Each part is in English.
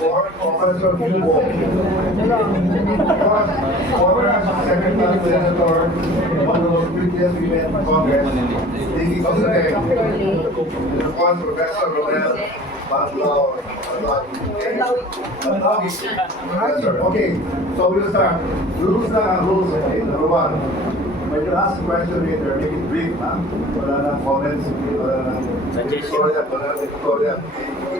or Professor Zhihua. Former Secretary Senator, one of the previous women in Congress, Nikki Coseteng, and of course Professor Rommel, Banlaoi. Okay, so we'll start. Rules na rules. Okay, number one. When you ask a question later, make it brief, huh? Wala na comments, wala na suggestion, wala na tutorial.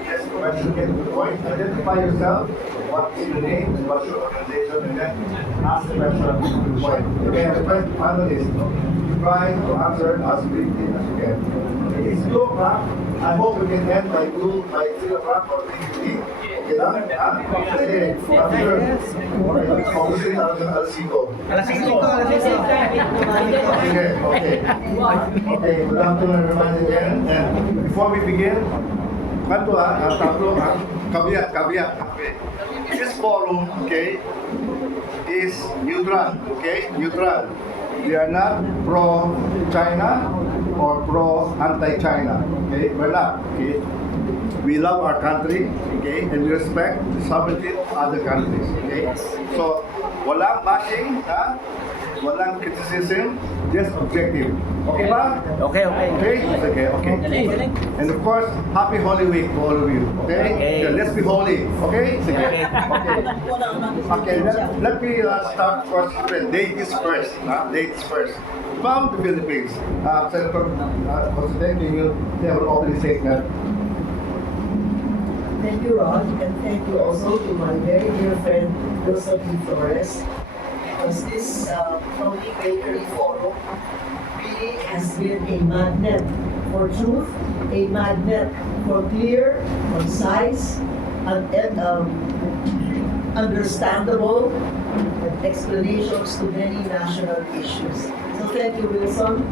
Just question, get to the point. Identify yourself, what is your name, and what's your organization, and then ask the question to the point. Okay, and the first panelist, try to answer as briefly as you can. It's 2 o'clock. I hope we can end by 3 o'clock or 3:15. Okay lang? Ha? Sige, after. Obviously, alas 5. Okay, okay. Okay, good afternoon everyone again. And before we begin, caveat. Okay. This forum, okay, is neutral, okay? Neutral. We are not pro-China or pro-anti-China, okay? We're not, okay? We love our country, okay? And we respect the sovereignty of other countries, okay? So, walang bashing, ha? Walang criticism, just objective. Okay ba? Okay. Okay. And of course, happy Holy Week to all of you, okay? Okay, let's be holy, okay? Okay. Let me start first with ladies first, ladies first. From the Philippines, Senator Coseteng, you have an opening statement. Thank you, Rod, and thank you also to my very dear friend, Wilson P. Flores, because this Tony Bakery Forum really has been a magnet for truth, a magnet for clear, concise, and understandable explanations to many national issues. So thank you, Wilson,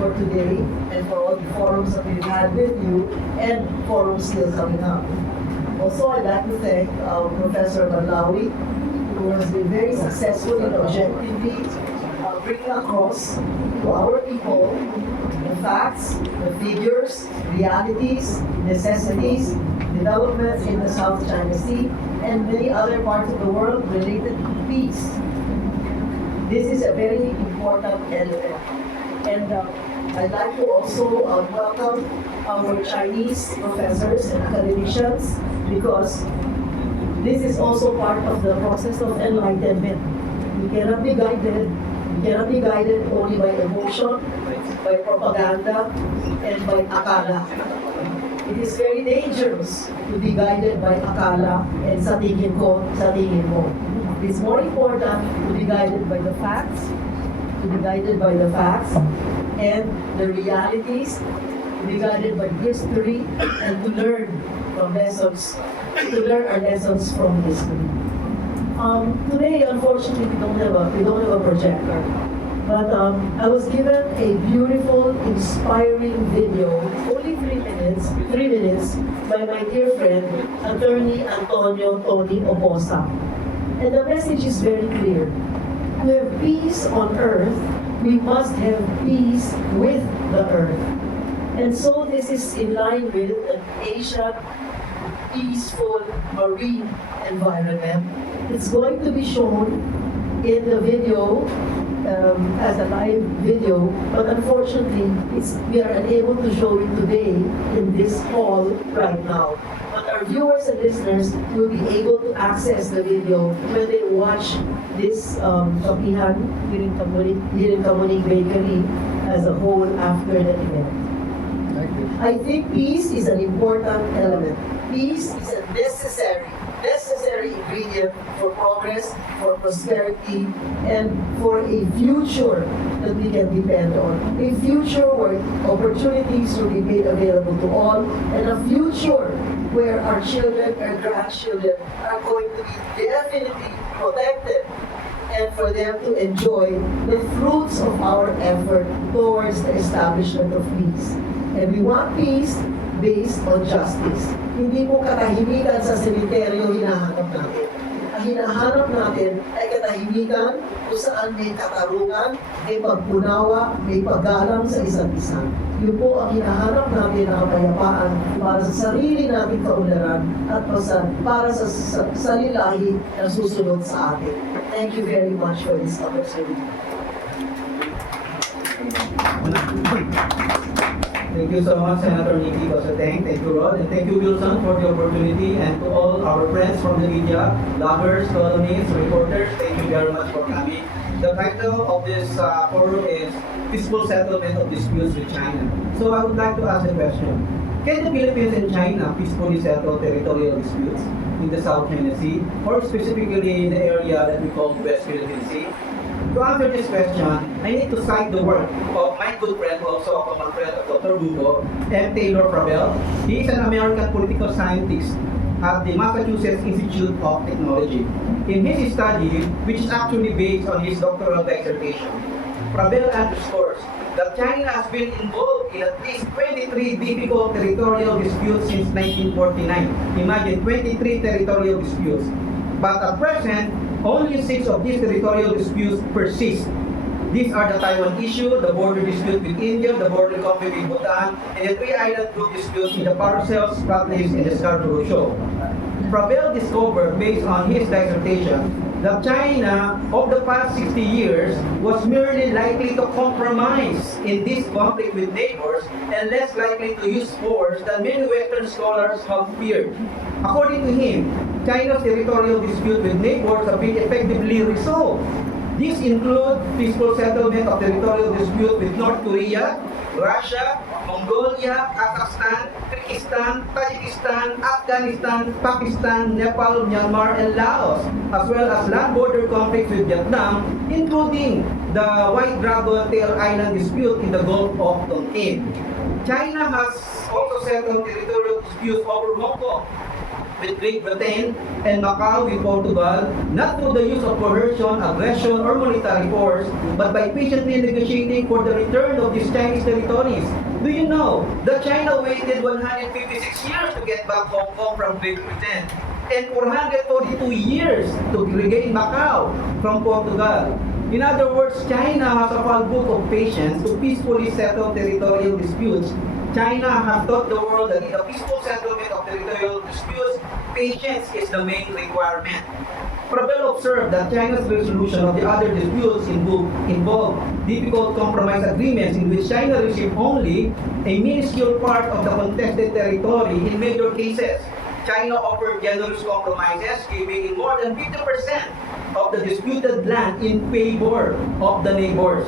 for today and for all the forums that we've had with you and forums still coming up. Also, I'd like to thank Professor Banlaoi, who has been very successful in objectively bringing across to our people the facts, the figures, realities, necessities, developments in the South China Sea, and many other parts of the world related to peace. This is a very important element. And I'd like to also welcome our Chinese professors and academicians, because this is also part of the process of enlightenment. We cannot be guided only by emotion, by propaganda, and by akala. It is very dangerous to be guided by akala and sa tingin ko. It's more important to be guided by the facts, and the realities, to be guided by history, and to learn our lessons from history. Today, unfortunately, we don't have a projector, but I was given a beautiful, inspiring video, only 3 minutes, by my dear friend, Attorney Antonio Tony Oposa. And the message is very clear. To have peace on earth, we must have peace with the earth. And so this is in line with an Asian peaceful marine environment. It's going to be shown in the video as a live video, but unfortunately we are unable to show it today in this hall right now. But our viewers and listeners will be able to access the video when they watch this kapihan here in Kamuning Bakery as a whole after the event. I think peace is an important element. Peace is a necessary ingredient for progress, for prosperity, and for a future that we can depend on. A future where opportunities will be made available to all, and a future where our children, our grandchildren are going to be definitely protected, and for them to enjoy the fruits of our effort towards the establishment of peace. And we want peace based on justice. Hindi po katahimikan sa sementeryo hinahanap natin. A hinahanap natin ay katahimikan kung saan may katarungan, may pagpunawa, may paggalang sa isa't isa. Yun po ang hinahanap natin na kapayapaan para sa sarili nating kaunlaran at para sa lilahi na susunod sa atin. Thank you very much for this opportunity. Thank you so much, Senator Nikki, Coseteng. Thank you, Rod. And thank you, Wilson, for the opportunity. And to all our friends from the media, bloggers, columnists, reporters, thank you very much for coming. The title of this forum is Peaceful Settlement of Disputes with China. So I would like to ask a question. Can the Philippines and China peacefully settle territorial disputes in the South China Sea, or specifically in the area that we call West Philippine Sea? To answer this question, I need to cite the work of my good friend, also a common friend of Dr. Hugo, M. Taylor Prof. He is an American political scientist at the Massachusetts Institute of Technology. In his study, which is actually based on his doctoral dissertation, Prof. underscores that China has been involved in at least 23 difficult territorial disputes since 1949. Imagine 23 territorial disputes. But at present, only 6 of these territorial disputes persist. These are the Taiwan issue, the border dispute with India, the border conflict with Bhutan, and the 3 island group disputes in the Paracels, Flatleys, and the Scarborough Shoal. Prof. discovered, based on his dissertation, that China, of the past 60 years, was merely likely to compromise in this conflict with neighbors and less likely to use force than many Western scholars have feared. According to him, China's territorial dispute with neighbors have been effectively resolved. These include peaceful settlement of territorial dispute with North Korea, Russia, Mongolia, Kazakhstan, Kyrgyzstan, Tajikistan, Afghanistan, Pakistan, Nepal, Myanmar, and Laos, as well as land border conflicts with Vietnam, including the White Dragon Tail Island dispute in the Gulf of Tonkin. China has also settled territorial disputes over Hong Kong with Great Britain and Macau with Portugal, not through the use of coercion, aggression, or military force, but by patiently negotiating for the return of these Chinese territories. Do you know that China waited 156 years to get back Hong Kong from Great Britain and 442 years to regain Macau from Portugal? In other words, China has a full book of patience to peacefully settle territorial disputes. China has taught the world that in a peaceful settlement of territorial disputes, patience is the main requirement. Provel observed that China's resolution of the other disputes involved difficult compromise agreements in which China received only a minuscule part of the contested territory in major cases. China offered generous compromises, giving in more than 50% of the disputed land in favor of the neighbors.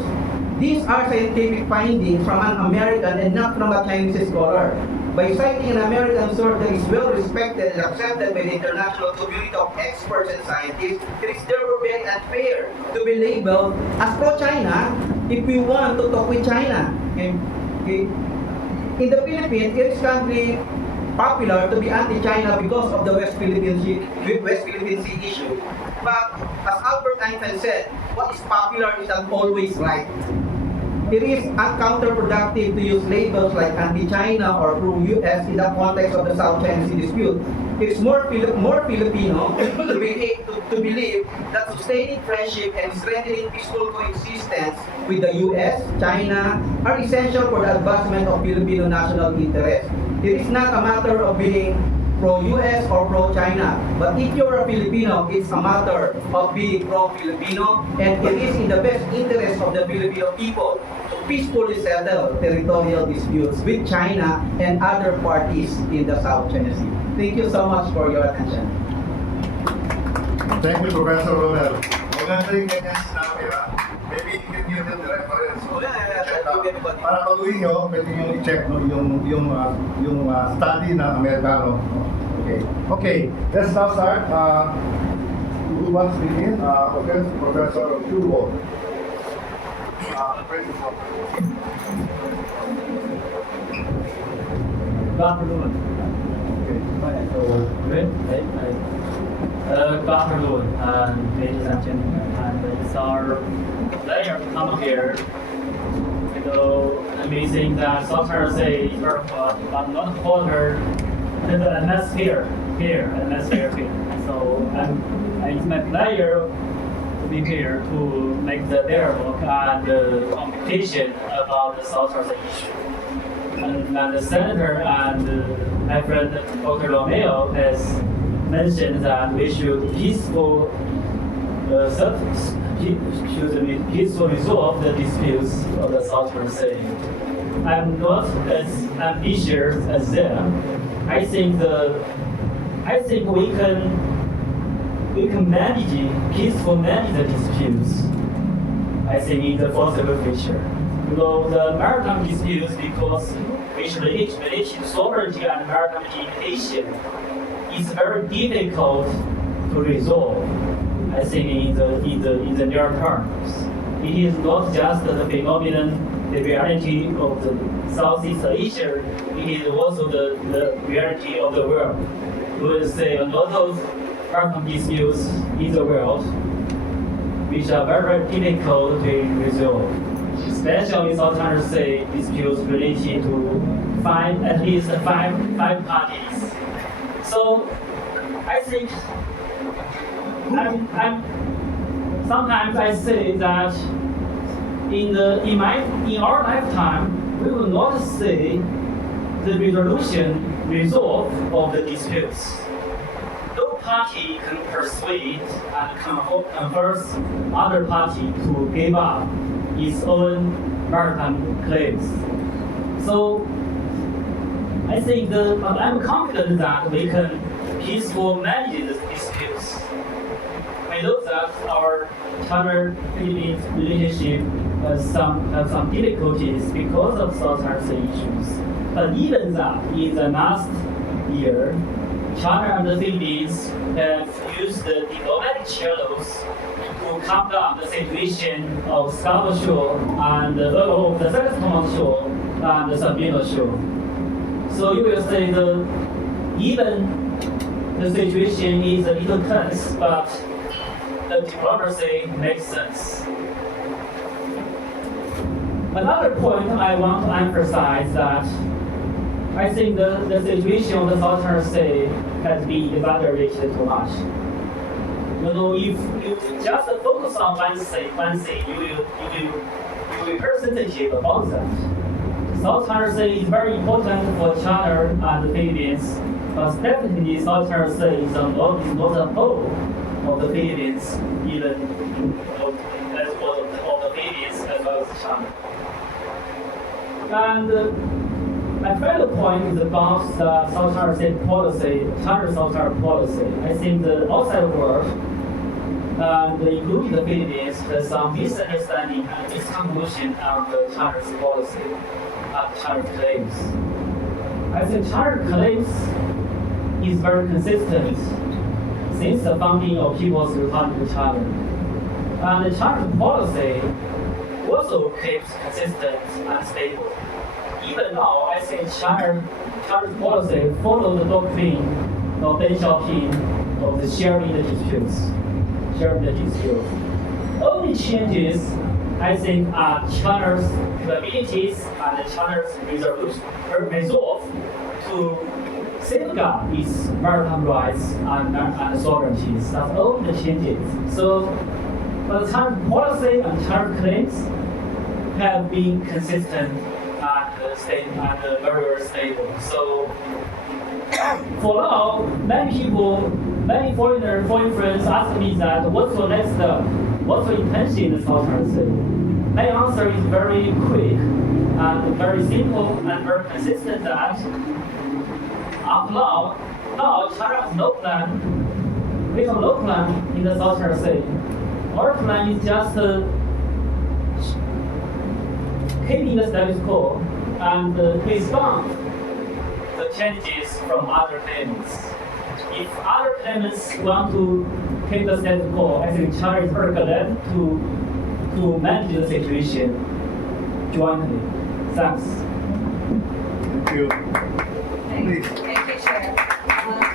These are scientific findings from an American and not from a Chinese scholar. By citing an American source that is well respected and accepted by the international community of experts and scientists, it is therefore very unfair to be labeled as pro-China if we want to talk with China. Okay? In the Philippines, it is currently popular to be anti-China because of the West Philippine Sea issue. But as Albert Einstein said, what is popular is not always right. It is counterproductive to use labels like anti-China or pro-US in the context of the South China Sea dispute. It is more Filipino to believe that sustaining friendship and strengthening peaceful coexistence with the US, China are essential for the advancement of Filipino national interest. It is not a matter of being pro-US or pro-China, but if you're a Filipino, it's a matter of being pro-Filipino, and it is in the best interest of the Filipino people to peacefully settle territorial disputes with China and other parties in the South China Sea. Thank you so much for your attention. Thank you, Professor Rommel. Maganda yung ganyan sinabi, ha? Maybe you can give them the reference. Para pag-uwi nyo, pwede nyo i-check yung study ng Amerikano. Okay, let's now start. Who wants to begin? Professor Xiaolu. Good afternoon. So, good afternoon, ladies and gentlemen. And it's our pleasure to come here. Amazing that South China Sea is but not honored the atmosphere here. So it's my pleasure to be here to make the dialogue and the communication about the South China issue. And the senator and my friend Dr. Rommel has mentioned that we should peaceful resolve the disputes of the South China Sea. I'm not as ambitious as them. I think we can peaceful manage the disputes. I think in the foreseeable future. You know, the maritime disputes, because which related to sovereignty and maritime delimitation, is very difficult to resolve. I think in the near terms, it is not just the phenomenon, the reality of the Southeast Asia. It is also the reality of the world. We will say a lot of maritime disputes in the world, which are very difficult to resolve. Especially South China Sea disputes related to at least five parties. So I think sometimes I say that in our lifetime we will not see the resolve of the disputes. No party can persuade and convince other party to give up its own maritime claims. So I think I'm confident that we can peacefully manage the disputes. I know that our China-Philippine relationship has some difficulties because of South China Sea issues. But even that, in the last year, China and the Philippines have used the diplomatic channels to calm down the situation of Scarborough Shoal and of the Second Command Shoal and the Sabino Shoal. So you will say even the situation is a little tense, but the diplomacy makes sense. Another point I want to emphasize that I think the situation of the South China Sea has been exaggerated too much. You know, if you just focus on one thing, you will be very sensitive about that. South China Sea is very important for China and the Philippines, but definitely South China Sea is not the whole of the Philippines, even of the Philippines as well as China. And my final point is about the South China Sea policy, China-South China policy. I think the outside world, including the Philippines, has some misunderstanding and misconception of the China's policy and China's claims. I think China's claims is very consistent since the founding of People's Republic of China. And the China's policy also keeps consistent and stable. Even now, I think China's policy follows the doctrine of Deng Xiaoping of the sharing the disputes. Only changes, I think, are China's capabilities and China's resolve to safeguard its maritime rights and sovereignties. That's all the changes. So, but the China's policy and China's claims have been consistent and stable and very stable. So, for now, many foreign friends ask me that what's the next step? What's the intention in the South China Sea? My answer is very quick and very simple and very consistent that up now China has no plan. We have no plan in the South China Sea. Our plan is just keeping the status quo and respond the changes from other claimants. If other claimants want to keep the status quo, I think China is very glad to manage the situation jointly. Thanks. Thank you. Thank you, Chair.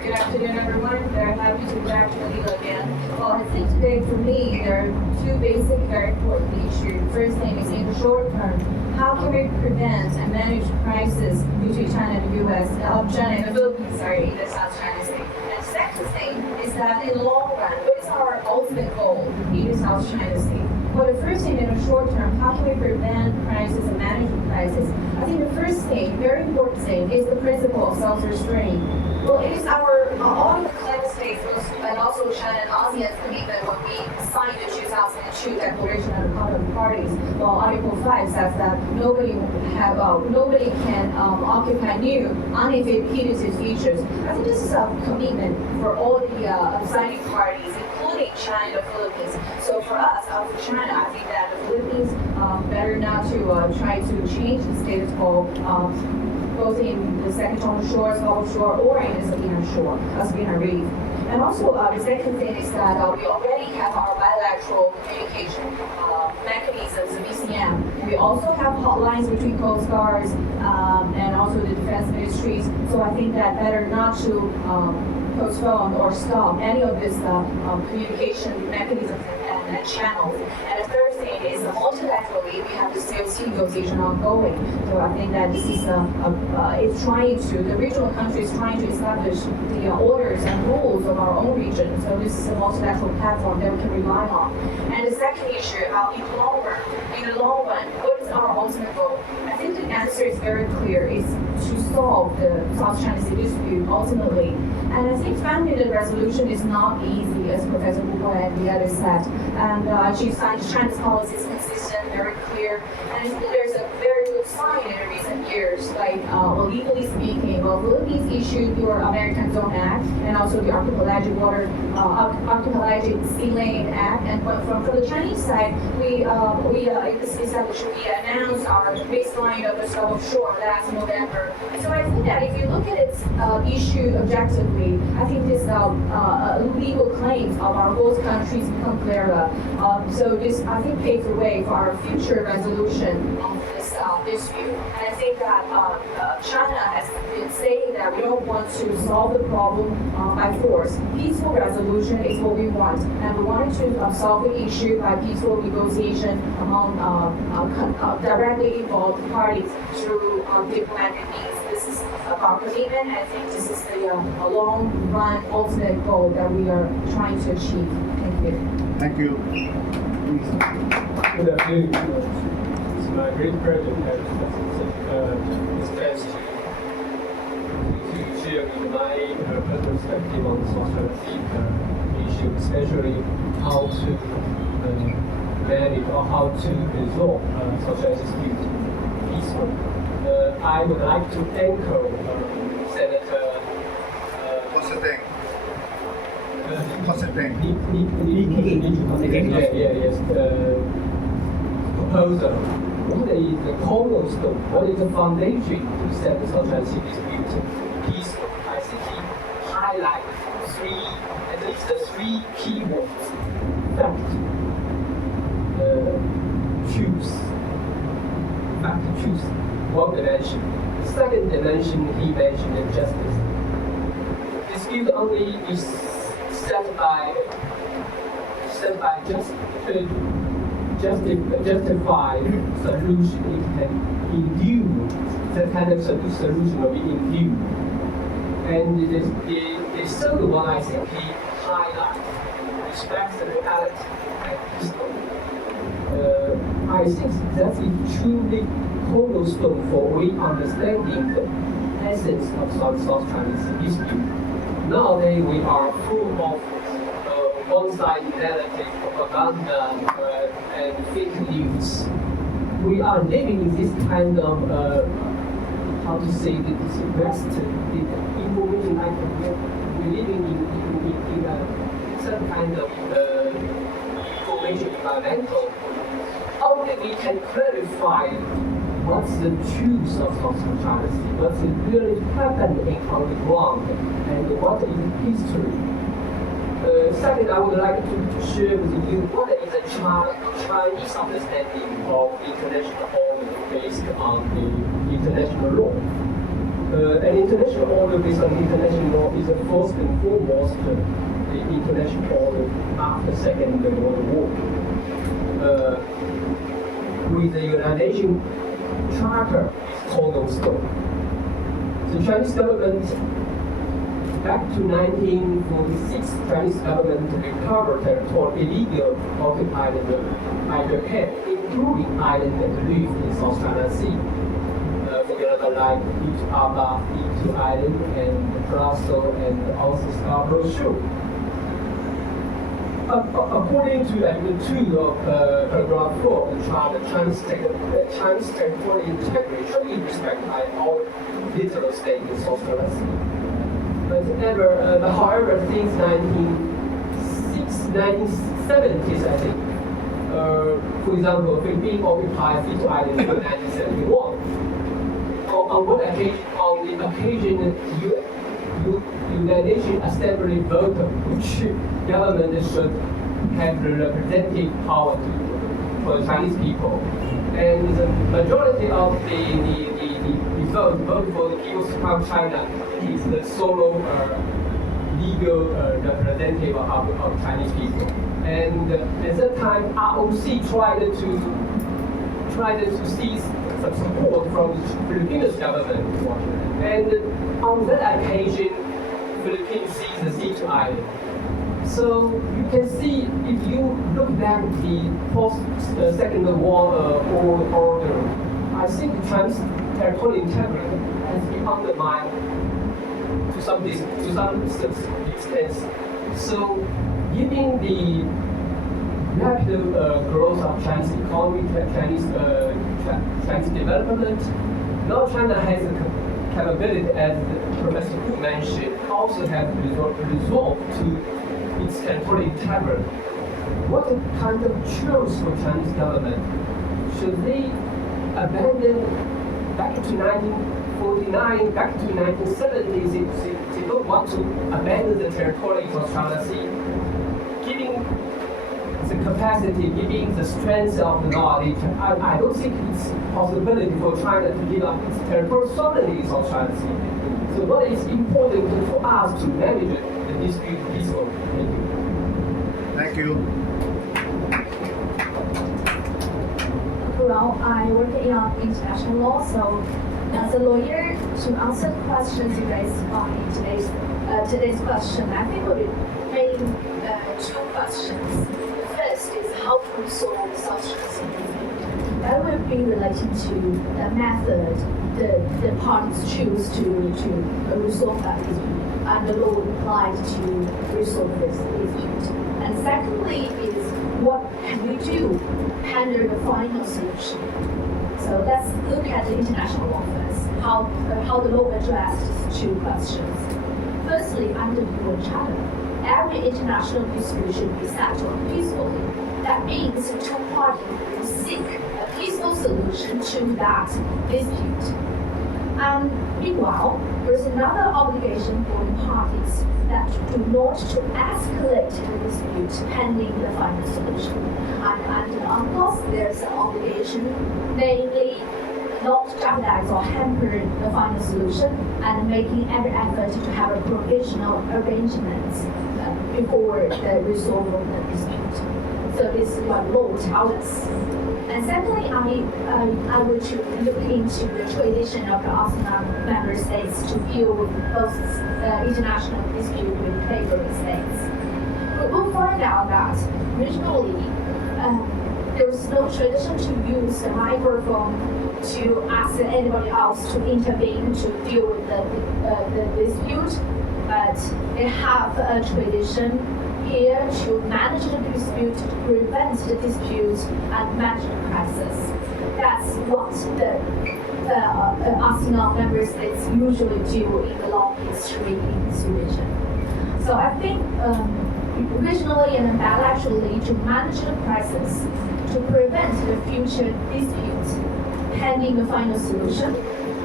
Good afternoon, everyone. Very happy to be back to Manila again. Well, I think today for me, there are two basic, very important issues. First thing is in the short term, how can we prevent and manage crisis between China and the U.S., China and the Philippines, sorry, in the South China Sea? And second thing is that in the long run, what is our ultimate goal in the South China Sea? Well, the first thing in the short term, how can we prevent crisis and manage the crisis? I think the first thing, very important thing, is the principle of self-restraint. Well, it is our, all the climate states and also China and ASEAN's commitment when we signed the 2002 Declaration of the Common Parties. Well, Article 5 says that nobody can occupy new uninhibited features. I think this is a commitment for all the signing parties, including China and the Philippines. So for us, for China, I think that the Philippines better not to try to change the status quo, both in the second shore, Gulf shore, or in the Sabina Reef. And also, the second thing is that we already have our bilateral communication mechanisms, the BCM. We also have hotlines between Coast Guards and also the defense ministries. So I think that better not to postpone or stop any of this communication mechanisms and channels. And the third thing is multilaterally, we have the COC negotiation ongoing. So I think that this is it's trying to, the regional country is trying to establish the orders and rules of our own region. So this is a multilateral platform that we can rely on. And the second issue about in the long run, what is our ultimate goal? I think the answer is very clear. It's to solve the South China Sea dispute ultimately. And I think finding the resolution is not easy, as Professor Wu and the others said. And China's policy is consistent, very clear. And there's a very good sign in the recent years, like, legally speaking, Philippines issued the American Zone Act and also the Archipelagic Sea Lane Act. And from the Chinese side, we announced our baseline of the Gulf shore last November. So I think that if you look at its issue objectively, I think this legal claims of our both countries become clearer. So this, I think, paves the way for our future resolution of this dispute. And I think that China has been saying that we don't want to solve the problem by force. Peaceful resolution is what we want, and we wanted to solve the issue by peaceful negotiation among directly involved parties through diplomatic means. This is our commitment, and I think this is the long-run ultimate goal that we are trying to achieve. Thank you. Thank you. Good afternoon. It's my great pleasure to have this chance to share my perspective on the social issue, especially how to manage or how to resolve social dispute peacefully. I would like to echo Senator Coseteng. Proposal. What is the cornerstone? What is the foundation to set the social dispute peaceful? I think he highlighted at least three key words: fact, truth. One dimension. The second dimension he mentioned is justice. Dispute only is set by justified solution. It can induce that kind of solution will be induced. And the third one, I think he highlights respect the reality and history. I think that is truly cornerstone for we understanding the essence of South China Sea dispute. Nowadays we are full of one-sided narrative, propaganda, and fake news. We are living in this kind of how to say this Western information like we're living in some kind of information environmental. How we can clarify what's the truth of South China Sea, what's really happening on the ground, and what is history. Second, I would like to share with you what is the Chinese understanding of international order based on the international law. An international order based on international law is first and foremost the international order after Second World War. With the United Nations charter is cornerstone. The Chinese government, back to 1946, Chinese government recovered territory illegally occupied by Japan, including island and reef in South China Sea. For example, like Aba, Itu Island, and Brussels, and also Scarborough Shoal. According to Article 2 of Paragraph 4 of the Charter, Chinese territorial integrity should be respected by all littoral states in South China Sea. However, since 1970s, I think, for example, Philippine occupied Itu Island in 1971. On the occasion, United Nations Assembly voted which government should have the representative power for the Chinese people. And the majority of the vote for the People's Republic of China is the solo legal representative of Chinese people. And at that time, ROC tried to seize some support from the Philippine government. And on that occasion, Philippines seized the Itu Island. So you can see, if you look back at the post-Second World War order, I think the Chinese territorial integrity has been undermined to some extent. So, given the rapid growth of Chinese economy, Chinese development, now China has the capability, as Professor Hu mentioned, also have resolved to its territorial integrity. What kind of choice for Chinese government? Should they abandon back to 1949, back to 1970s? They don't want to abandon the territory of China Sea, giving the capacity, giving the strength of the knowledge. I don't think it's a possibility for China to give up its territorial sovereignty of China Sea. So what is important for us to manage the dispute peacefully? Thank you. Well, I work in international law, so as a lawyer, to answer the questions raised by today's question, I think we will main two questions. The first is how to resolve such dispute. That will be related to the method the parties choose to resolve that dispute, and the law applied to resolve this dispute. And secondly is what can we do to handle the final solution. So let's look at the international law first, how the law addressed these two questions. Firstly, under the UN Charter, every international dispute should be settled peacefully. That means two parties will seek a peaceful solution to that dispute. And meanwhile, there is another obligation for the parties that do not to escalate the dispute pending the final solution. And under UNCLOS, there's an obligation, namely not jeopardize or hamper the final solution and making every effort to have a provisional arrangement before the resolve of the dispute. So this is what law tells us. And secondly, I would look into the tradition of the ASEAN member states to deal with both international dispute with neighboring states. We'll find out that regionally, there is no tradition to use the microphone to ask anybody else to intervene to deal with the dispute, but they have a tradition here to manage the dispute, to prevent the dispute, and manage the crisis. That's what the ASEAN member states usually do in the long history in this region. So I think regionally and bilaterally to manage the crisis, to prevent the future disputes pending the final solution,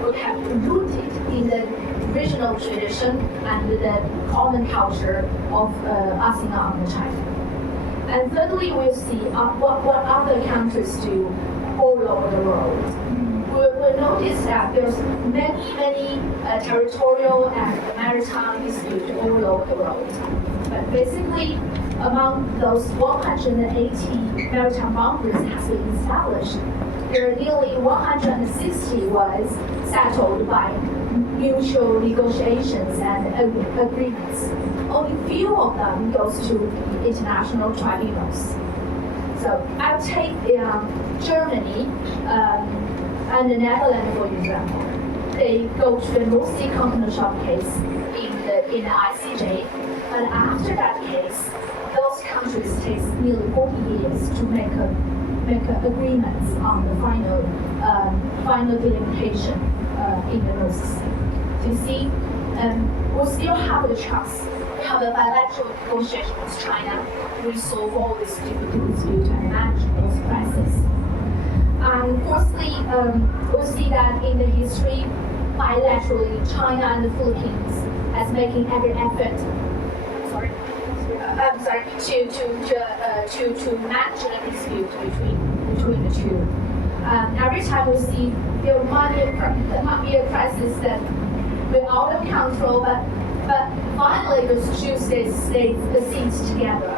would have rooted in the regional tradition and the common culture of ASEAN and China. And thirdly, we'll see what other countries do all over the world. We'll notice that there's many territorial and maritime disputes all over the world. But basically, among those 180 maritime boundaries has been established, year, nearly 160 was settled by mutual negotiations and agreements. Only few of them goes to the international tribunals. So I'll take Germany and the Netherlands for example. They go to the mostly controversial case in the ICJ, and after that case, those countries takes nearly 40 years to make agreements on the final delimitation in the North Sea. You see, we still have the chance. We have a bilateral negotiation with China to resolve all these difficult disputes and manage those crises. And fourthly, we see that in the history, bilaterally, China and the Philippines has making every effort. To manage the dispute between the two. Every time we see there might be a crisis that we're out of control, but finally those two states sit together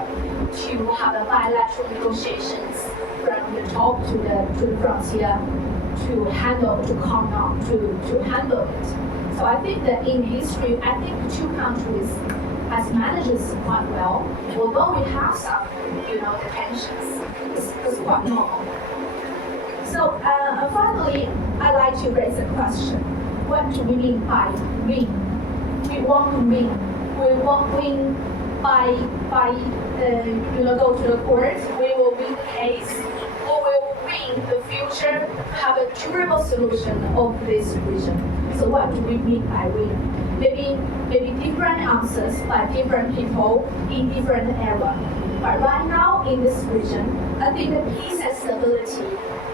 to have a bilateral negotiations from the top to the frontier to calm down, to handle it. So I think that in history, I think the two countries has managed this quite well, although we have some, the tensions. It's quite normal. So finally, I'd like to raise a question. What do we mean by win? We want to win. We won't win by go to the court. We will win the case, or we will win the future, have a durable solution of this region. So what do we mean by win? Maybe different answers by different people in different eras. But right now in this region, I think the peace and stability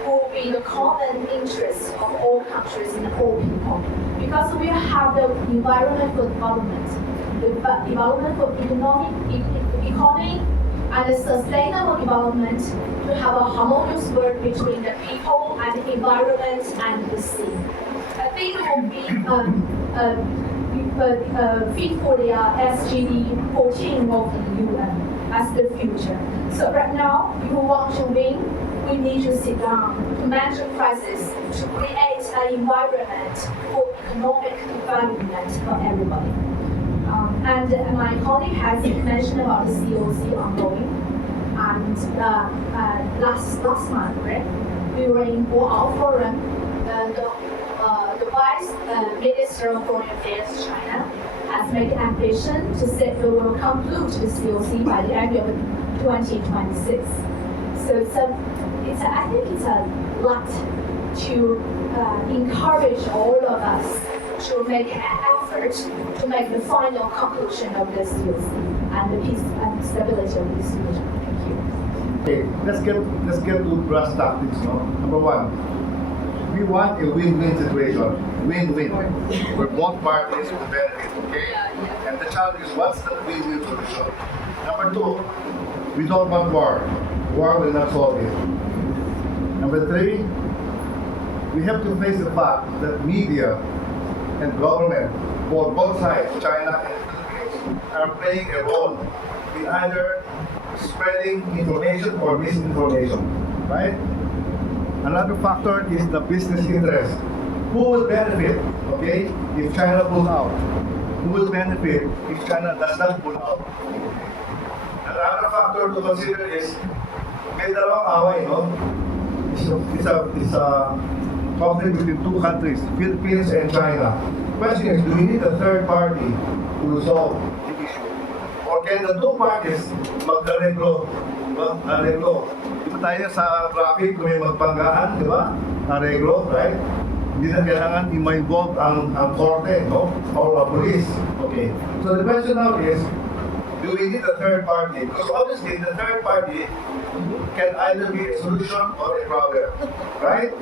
will be the common interest of all countries and all people. Because we have the environment for development, the development for economy, and the sustainable development to have a harmonious work between the people and the environment and the sea. I think it will be fit for the SGD 14 of the UN as the future. So right now, if we want to win, we need to sit down to manage the crisis, to create an environment for economic development for everybody. And my colleague has mentioned about the COC ongoing. And last month, right, we were in Wuhan forum. The Vice Minister of Foreign Affairs China has made an ambition to say we will conclude the COC by the end of 2026. So I think it's a lot to encourage all of us to make an effort to make the final conclusion of the COC and the peace and stability of this region. Thank you. Okay, let's get to brass tactics. No? Number one, we want a win-win situation, win-win, where both parties will benefit. Okay, and the challenge is what's the win-win solution. Number two, we don't want war. War will not solve it. Number three, we have to face the fact that media and government, for both sides, China and Philippines, are playing a role in either spreading information or misinformation, right? Another factor is the business interest. Who will benefit, okay, if China pulls out? Who will benefit if China does not pull out? Another factor to consider is, may dalawang away, no? It's a conflict between two countries, Philippines and China. The question is, do we need a third party to resolve the issue? Or can the two parties mag-areglo? Di ba tayo sa traffic kung may magpanggaan, di ba? Areglo, right? Hindi na kailangan i-involve ang korte, no? Or police. Okay. So the question now is, do we need a third party? Because obviously the third party can either be a solution or a problem, right?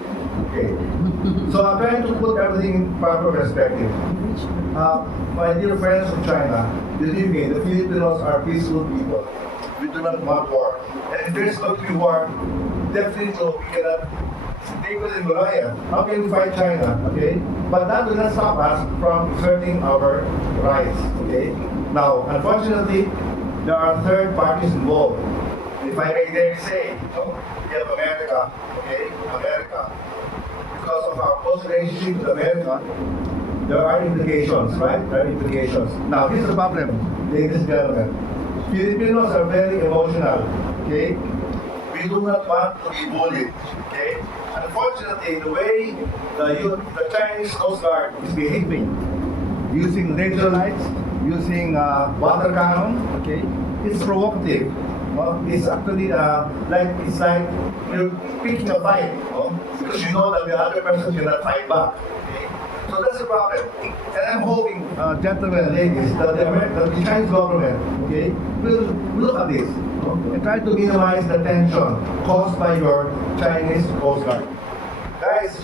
Okay. So I'm trying to put everything in proper perspective. My dear friends from China, believe me, the Filipinos are peaceful people. We do not want war. And if there's going to be war, definitely we cannot stay within Malaya. How can we fight China? Okay? But that will not stop us from asserting our rights. Okay? Now, unfortunately, there are third parties involved. If I may dare say, we have America, okay? America. Because of our close relationship with America, there are implications, right? There are implications. Now, here's the problem, ladies and gentlemen. Filipinos are very emotional, okay? We do not want to be bullied, okay? Unfortunately, the way the Chinese Coast Guard is behaving, using laser lights, using water cannon, okay? It's provocative. It's actually it's like you're picking a fight, because you know that the other person cannot fight back. Okay? So that's the problem. And I'm hoping, gentlemen and ladies, that the Chinese government, okay, will look at this and try to minimize the tension caused by your Chinese Coast Guard. Guys,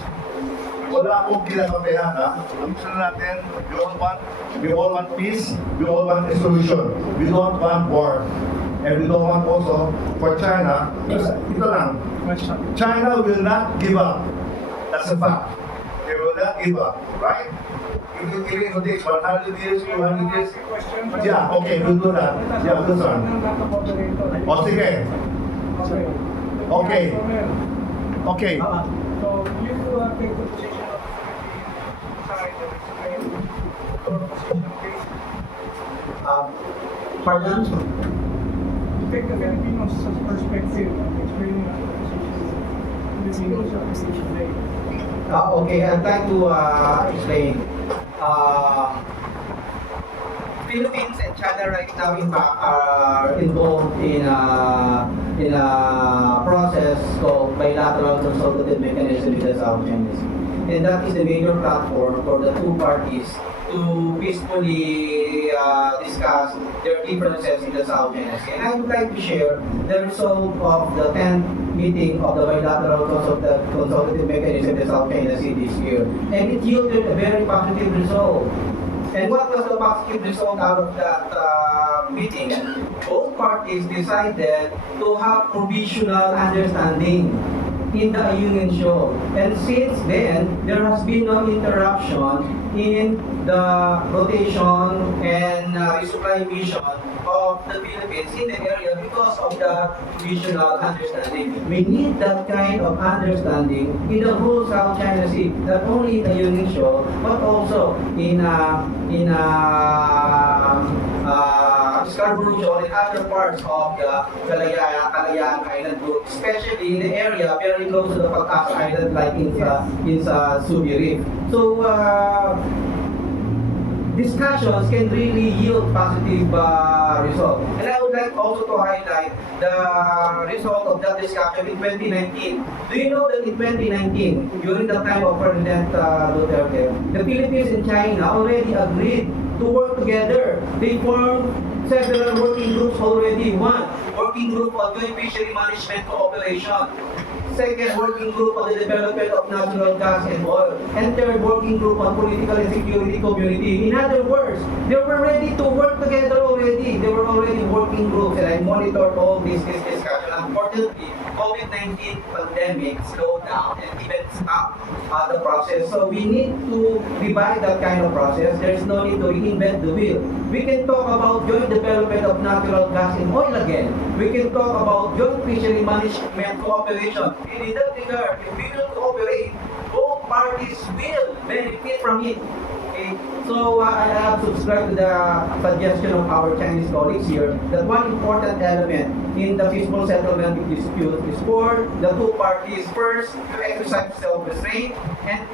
wala akong kinakapihan, ha? Ang gusto natin, we all want peace, we all want a solution. We don't want war. And we don't want also for China, ito lang, China will not give up. That's a fact. They will not give up, right? Even if it takes 100 years, 200 years. Yeah, okay, we'll do that. Yeah, this one. O sige. Okay. Okay. So you take the position of the side and explain your position, please. Pardon? Take the Filipinos' perspective and explain your position. Filipinos' position today. Okay, I'd like to explain. Philippines and China right now, in fact, are involved in a process called bilateral consultative mechanism in the South China Sea, and that is the major platform for the two parties to peacefully discuss their differences in the South China Sea. And I would like to share the result of the 10th meeting of the bilateral consultative mechanism in the South China Sea this year, and it yielded a very positive result. And what was the positive result out of that meeting? Both parties decided to have provisional understanding in the Union Show. And since then, there has been no interruption in the rotation and resupply mission of the Philippines in the area because of the provisional understanding. We need that kind of understanding in the whole South China Sea, not only in the Union Show, but also in Scarborough Shoal and other parts of the Kalayaan Island group, especially in the area very close to the Pag-asa Island, like in Subi Reef. So discussions can really yield positive results. And I would like also to highlight the result of that discussion in 2019. Do you know that in 2019, during the time of President Duterte, the Philippines and China already agreed to work together. They formed several working groups already. One working group on joint fishery management cooperation. Second working group on the development of natural gas and oil. And third working group on political and security community. In other words, they were ready to work together already. They were already working groups, and I monitored all this discussion. Unfortunately, COVID-19 pandemic slowed down and even stopped the process. So we need to revive that kind of process. There's no need to reinvent the wheel. We can talk about joint development of natural gas and oil again. We can talk about joint fishery management cooperation. And in that regard, if we will cooperate, both parties will benefit from it. Okay? So I have subscribed to the suggestion of our Chinese colleagues here that one important element in the peaceful settlement of dispute is for the two parties first to exercise self-restraint, and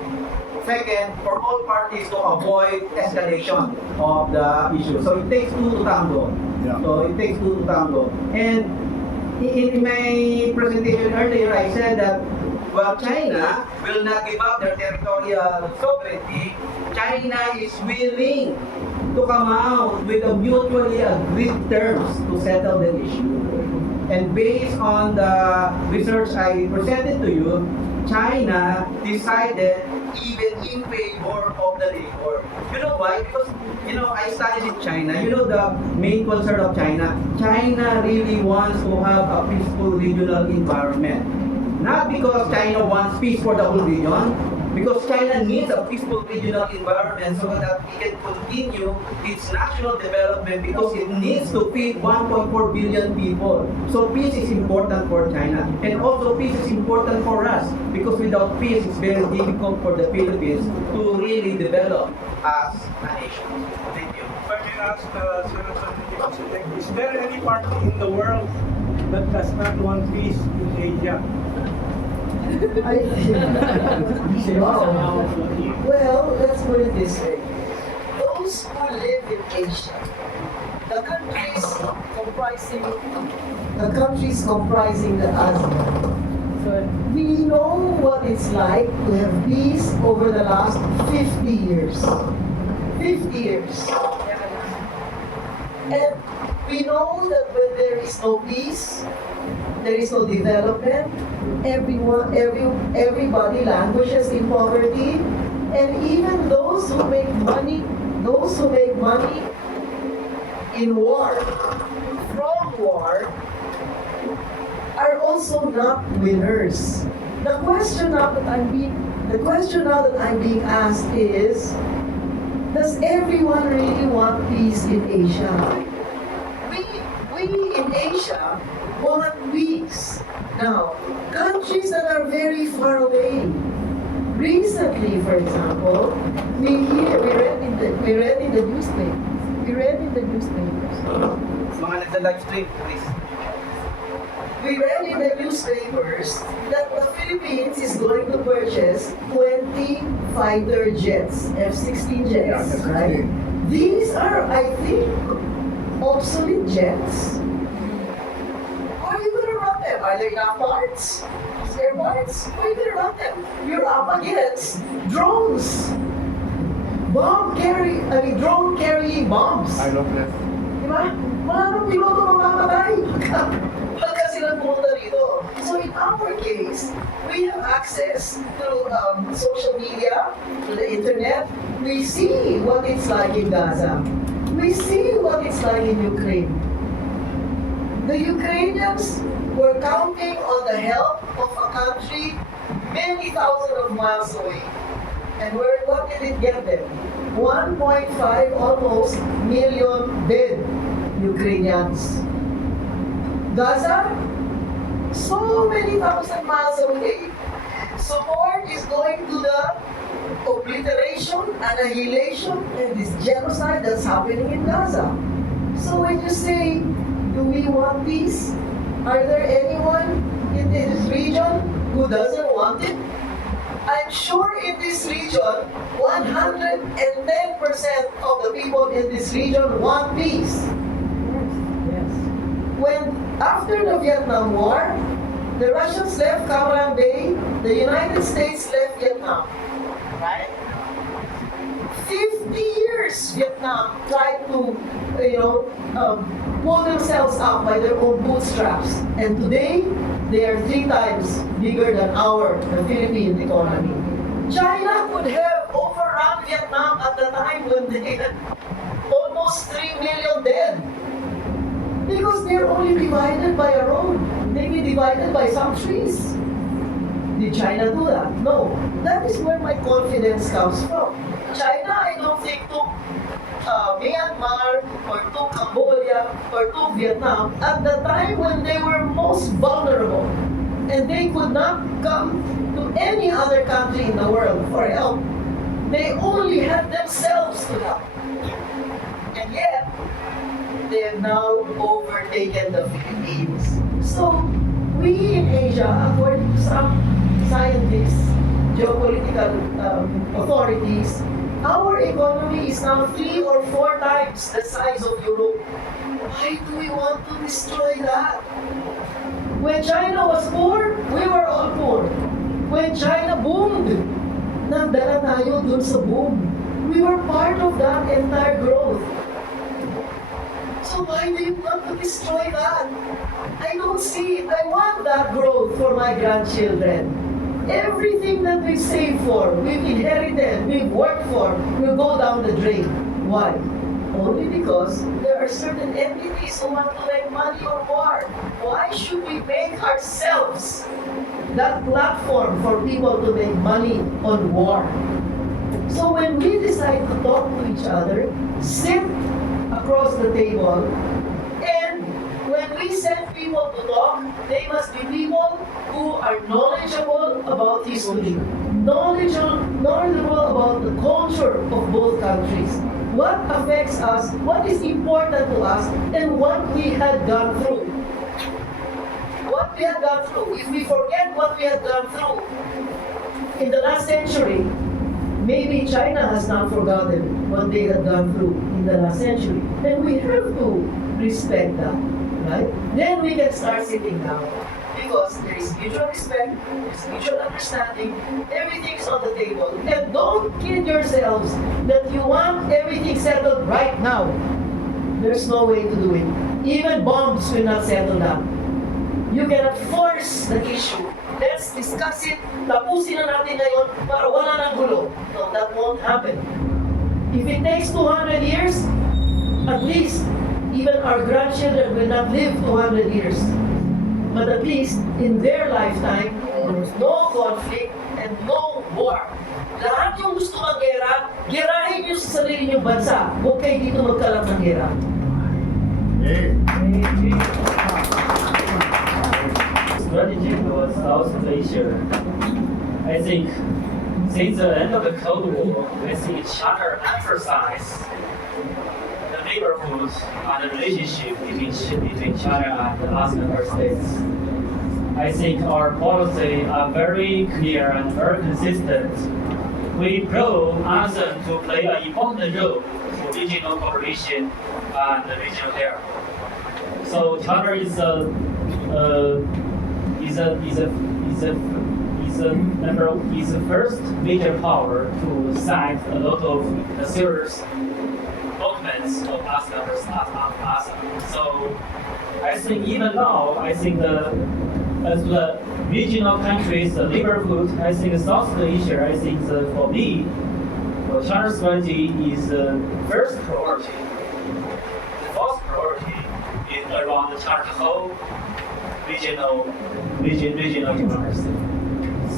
second, for all parties to avoid escalation of the issue. So it takes two to tango. Yeah. So it takes two to tango. And in my presentation earlier, I said that while China will not give up their territorial sovereignty, China is willing to come out with a mutually agreed terms to settle the issue. And based on the research I presented to you, China decided even in favor of the labor. You know why? Because, I studied in China. You know the main concern of China? China really wants to have a peaceful regional environment. Not because China wants peace for the whole region, Because China needs a peaceful regional environment so that it can continue its national development because it needs to feed 1.4 billion people. So peace is important for China. And also peace is important for us because without peace, it's very difficult for the Philippines to really develop as a nation. Thank you. If I may ask Senator Nikki, is there any party in the world that does not want peace in Asia? Well, let's put it this way. Those who live in Asia, the countries comprising the ASEAN, we know what it's like to have peace over the last 50 years. 50 years. And we know that when there is no peace, there is no development, everybody languishes in poverty, and even those who make money in war, from war, are also not winners. The question now that I'm being asked is, does everyone really want peace in Asia? We in Asia want peace. Now, countries that are very far away. Recently, for example, we read in the newspapers. Mga nagda-live stream, please. We read in the newspapers that the Philippines is going to purchase 20 fighter jets, F-16 jets, right? These are, I think, obsolete jets. How are you going to run them? Are there enough parts? Spare parts? How are you going to run them? You're up against drones. Drone carrying bombs. I love that. Diba? Maraming piloto mamamatay pagka sila pumunta rito. So in our case, we have access to social media, to the internet. We see what it's like in Gaza. We see what it's like in Ukraine. The Ukrainians were counting on the help of a country many thousands of miles away. And what did it get them? 1.5 almost million dead Ukrainians. Gaza, so many thousand miles away. Support is going to the obliteration, annihilation, and this genocide that's happening in Gaza. So when you say, do we want peace? Are there anyone in this region who doesn't want it? I'm sure in this region, 110% of the people in this region want peace. When after the Vietnam War, the Russians left Cam Ranh Bay, the United States left Vietnam. Right? 50 years Vietnam tried to, pull themselves up by their own bootstraps. And today, they are 3 times bigger than the Philippine economy. China could have overrun Vietnam at the time when they had almost 3 million dead. Because they're only divided by a road, maybe divided by some trees. Did China do that? No. That is where my confidence comes from. China, I don't think, took Myanmar or took Cambodia or took Vietnam at the time when they were most vulnerable. And they could not come to any other country in the world for help. They only had themselves to help. And yet, they have now overtaken the Philippines. So, we in Asia, according to some scientists, geopolitical authorities, our economy is now 3 or 4 times the size of Europe. Why do we want to destroy that? When China was poor, we were all poor. When China boomed, nagdala tayo dun sa boom. We were part of that entire growth. So why do you want to destroy that? I don't see it. I want that growth for my grandchildren. Everything that we saved for, we've inherited, we've worked for, will go down the drain. Why? Only because there are certain entities who want to make money on war. Why should we make ourselves that platform for people to make money on war? So when we decide to talk to each other, sit across the table, and when we send people to talk, they must be people who are knowledgeable about history, knowledgeable about the culture of both countries, what affects us, what is important to us, and what we had gone through. What we had gone through. If we forget what we had gone through in the last century, maybe China has not forgotten what they had gone through in the last century. And we have to respect that, right? Then we can start sitting down. Because there is mutual respect, there is mutual understanding, everything is on the table. And don't kid yourselves that you want everything settled right now. There's no way to do it. Even bombs will not settle that. You cannot force the issue. Let's discuss it. Tapusin na natin ngayon para wala nang gulo. No, that won't happen. If it takes 200 years, at least even our grandchildren will not live 200 years. But at least in their lifetime, there was no conflict and no war. Lahat yung gusto mag-gera, gerahin nyo sa sarili nyong bansa. Huwag kayo dito magkalat ng gera. Strategy was South Asia. I think since the end of the Cold War, I think China emphasized the neighborhood and the relationship between China and the ASEAN member states. I think our policy are very clear and very consistent. We probe ASEAN to play an important role for regional cooperation and regional health. So China is the first major power to sign a lot of serious documents of ASEAN. So I think even now, I think as the regional countries, the neighborhood, I think South Asia, I think for me, China's strategy is the first priority. The fourth priority is around the China's whole regional democracy.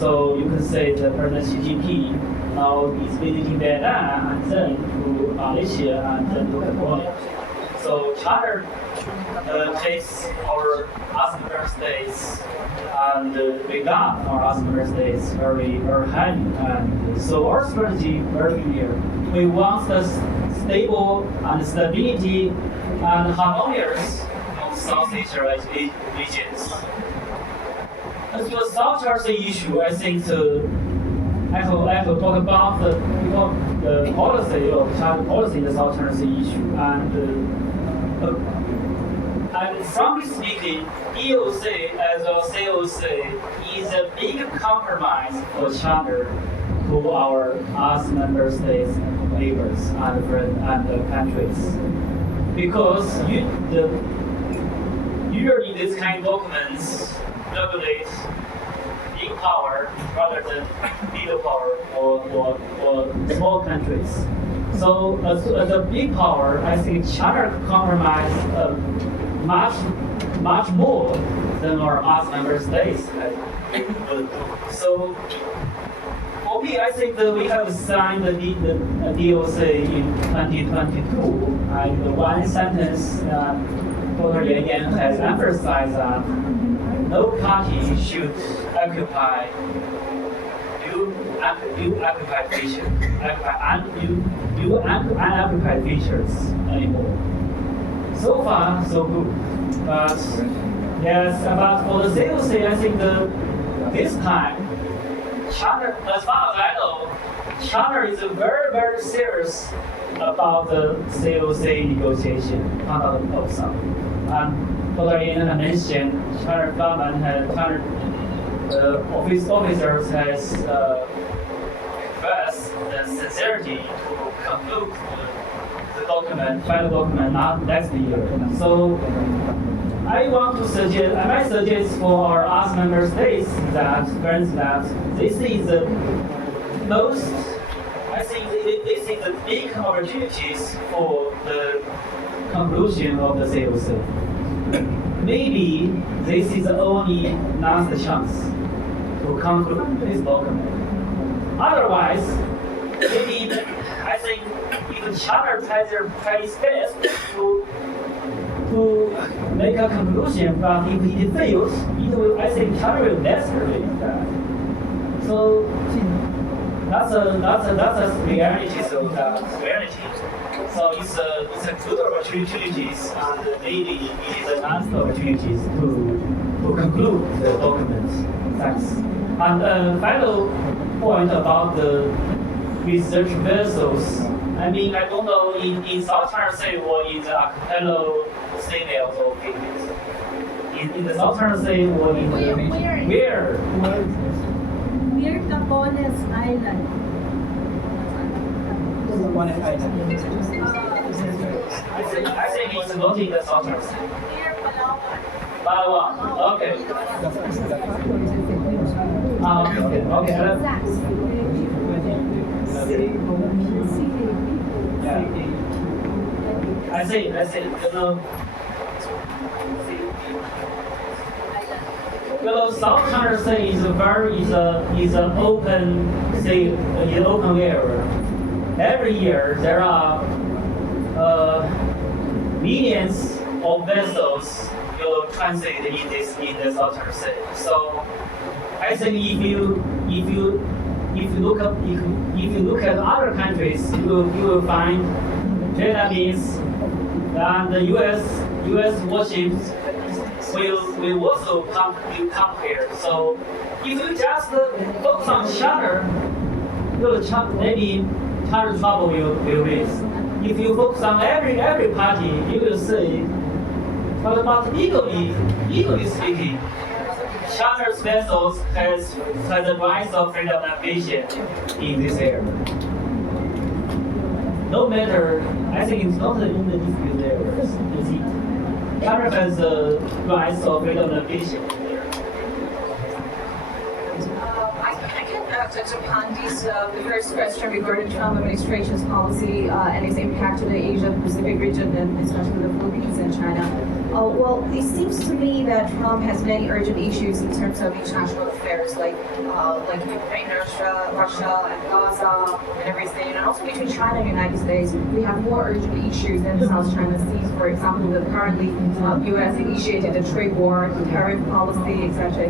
So you can say the President Xi Jinping now is visiting Vietnam and then to Malaysia and then to Cambodia. So China takes our ASEAN member states and regard our ASEAN member states very highly. And so our strategy very clear. We want the stable and stability and harmonious of South Asia regions. As for the South China issue, I think I have to talk about the policy of China policy in the South China issue. And frankly speaking, EOC as well as COC is a big compromise for China to our ASEAN member states, neighbors, and friends and countries. Because usually these kind of documents regulate big power rather than middle power or small countries. So as a big power, I think China compromise much more than our ASEAN member states. So for me, I think that we have signed the DOC in 2022, and the one sentence Dr. Yan has emphasized that no party should occupy unoccupied features anymore. So far, so good. But yes, but for the COC, I think this time, China, as far as I know, China is very, very serious about the COC negotiation under the proposal. And Dr. Yan had mentioned, China government officers has expressed the sincerity to conclude the final document not next year. So I might suggest for our ASEAN member states that this is the most, I think this this is the big opportunities for the conclusion of the CIBOS. Maybe this is the only last chance to conclude this document. Otherwise, maybe I think even China tries its best to make a conclusion, but if it fails, I think China will desperately that. So that's a reality. So reality. So it's a good opportunities, and maybe it is the last opportunities to conclude the document. Thanks. And final point about the research vessels. I mean, I don't know in South China Sea or in the archipelago females or females. In the South China Sea or in the where? Near Capones Island. I think it's not in the South China Sea. Near Palawan. Banlaoi. Okay. Okay. I see. You know, South China Sea is an open sea, an open area. Every year there are millions of vessels transit in the South China Sea. So I think if you look at other countries, you will find Vietnamese and the U.S. warships will also come here. So if you just focus on China, maybe China trouble will miss. If you focus on every party, you will see. But legally speaking, China's vessels has the rights of freedom of navigation in this area. No matter, I think it's not in the dispute areas. China has the rights of freedom of navigation. I can touch upon the first question regarding Trump administration's policy and its impact to the Asia-Pacific region, and especially the Philippines and China. Well, it seems to me that Trump has many urgent issues in terms of international affairs, like Ukraine, Russia, and Gaza, and everything, and also between China and the United States. We have more urgent issues than the South China Sea. For example, the currently U.S. initiated the trade war, the tariff policy, etc.,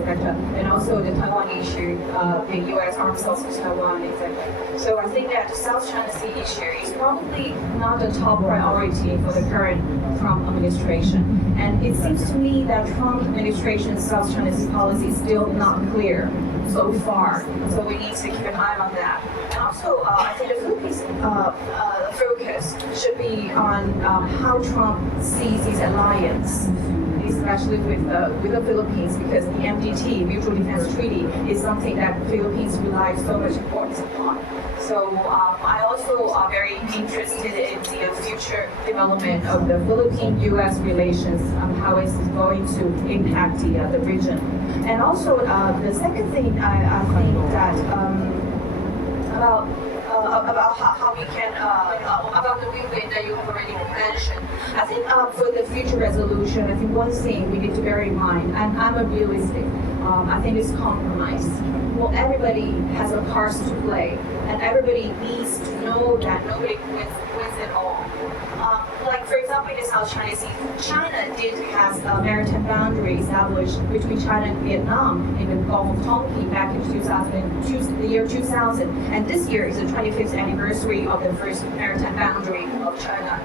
and also the Taiwan issue, the U.S. armed forces Taiwan, etc. So I think that the South China Sea issue is probably not the top priority for the current Trump administration. And it seems to me that Trump administration's South China Sea policy is still not clear so far. So we need to keep an eye on that. And also, I think the Philippines' focus should be on how Trump sees his alliance, especially with the Philippines, because the MDT, Mutual Defense Treaty, is something that the Philippines relies so much importance upon. So I also are very interested in the future development of the Philippine-U.S. relations, how it's going to impact the region. And also the second thing I think that about how we can about the win-win that you have already mentioned. I think for the future resolution, I think one thing we need to bear in mind, and I'm a realistic, I think it's compromise. Well, everybody has a part to play, and everybody needs to know that nobody wins it all. Like, for example, in the South China Sea, China did have a maritime boundary established between China and Vietnam in the Gulf of Tonkin back in the year 2000. And this year is the 25th anniversary of the first maritime boundary of China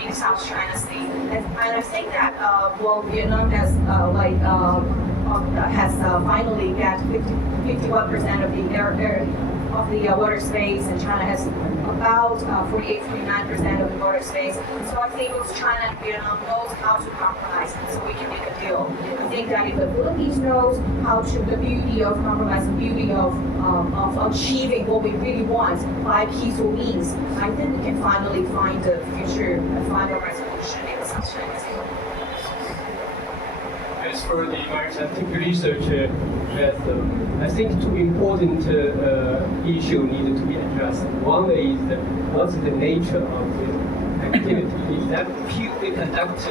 in the South China Sea. And I think that, Vietnam has finally got 51% of the water space, and China has about 48-49% of the water space. So I think both China and Vietnam knows how to compromise, so we can make a deal. I think that if the Philippines knows how to, the beauty of compromise, the beauty of achieving what we really want by peaceful means, I think we can finally find the future final resolution in the South China Sea. for the maritime research. I think two important issues needed to be addressed. One is what's the nature of the activity? Is that purely conduct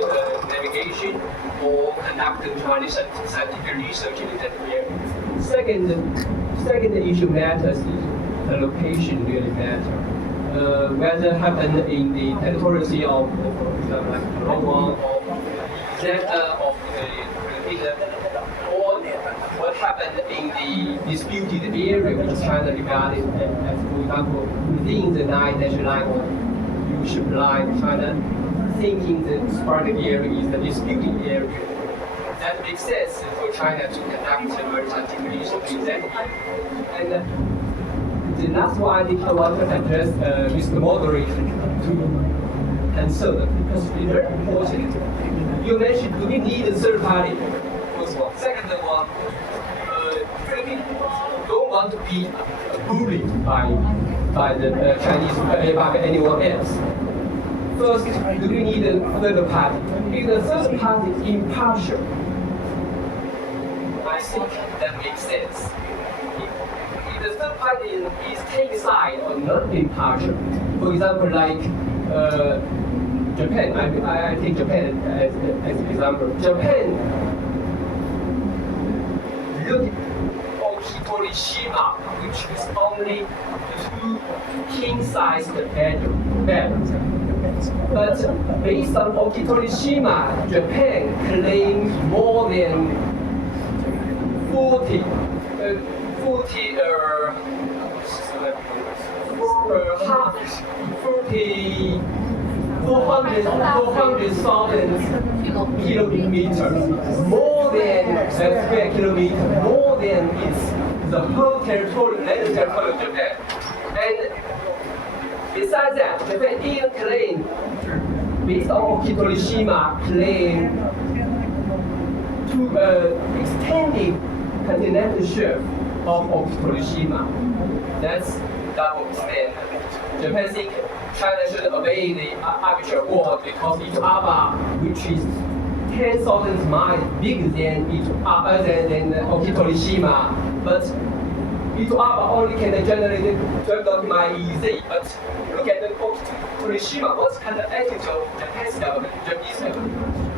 navigation or conduct scientific research in that area? Second issue matters is the location really matters. Whether happen in the territorial sea of like Rommel or Zheng of the Philippine, or what happened in the disputed area which China regarded as, for example, within the 9 national line or U-ship line, China thinking the Spartan area is the disputed area. That makes sense for China to conduct maritime research in that area. And the last one I think I want to address Mr. Moderator to answer because it's very important. You mentioned do we need a third party? First one. Second one, Philippines don't want to be bullied by the Chinese by anyone else. First, do we need a third party? If the third party is impartial, I think that makes sense. If the third party is taking side or not impartial, for example, like Japan, I take Japan as an example. Japan look at Hiroshima, which is only 2 king-sized beds. But based on Hiroshima, Japan claims more than 400,000 kilometers, more than square kilometers, more than the whole land territory of Japan. And besides that, Japan even claim, based on Hiroshima, claim to extended continental shelf of Hiroshima. That's double standard. Japan think China should obey the arbitral award because Itoaba, which is 10,000 miles bigger than Hiroshima, but Itoaba only can generate 12 miles easy. But look at Hiroshima, what kind of attitude of Japanese government, Japanese government?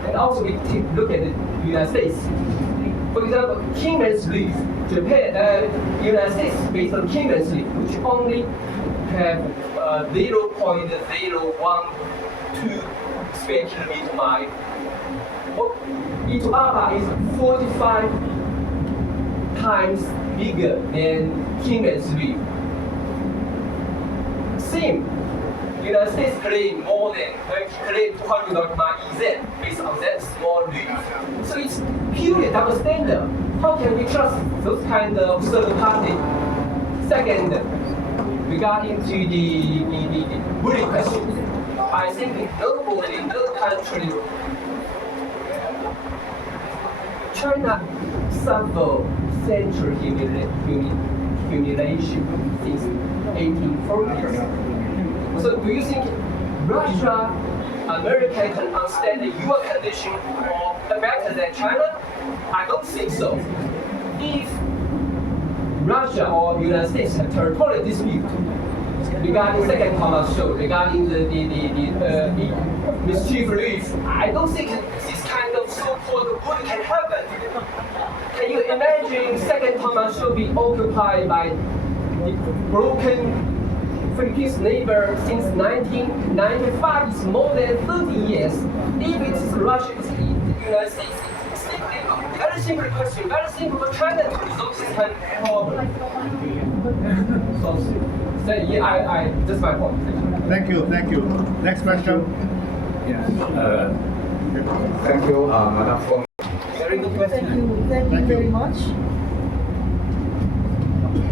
And also we take a look at the United States. For example, Kingman's Reef, United States based on Kingman's Reef, which only have 0.012 square kilometer mile. Itoaba is 45 times bigger than Kingman's Reef. Same. United States claim more than claim 200 miles based on that small reef. So it's purely double standard. How can we trust those kind of third party? Second, regarding to the bullying question, I think globally, no country, China suffered central humiliation since 1840s. So do you think Russia, America can understand your condition better than China? I don't think so. If Russia or United States have territorial dispute regarding second Thomas show, regarding the mischief reef, I don't think this kind of so-called good can happen. Can you imagine second Thomas show be occupied by the broken Philippines neighbor since 1995? It's more than 30 years. If it's Russia, it's the United States. Very simple question, very simple, but China to resolve this kind of problem. So yeah, that's my point. Thank you. Next question. Thank you, Madam Fong. Very good question. Thank you very much.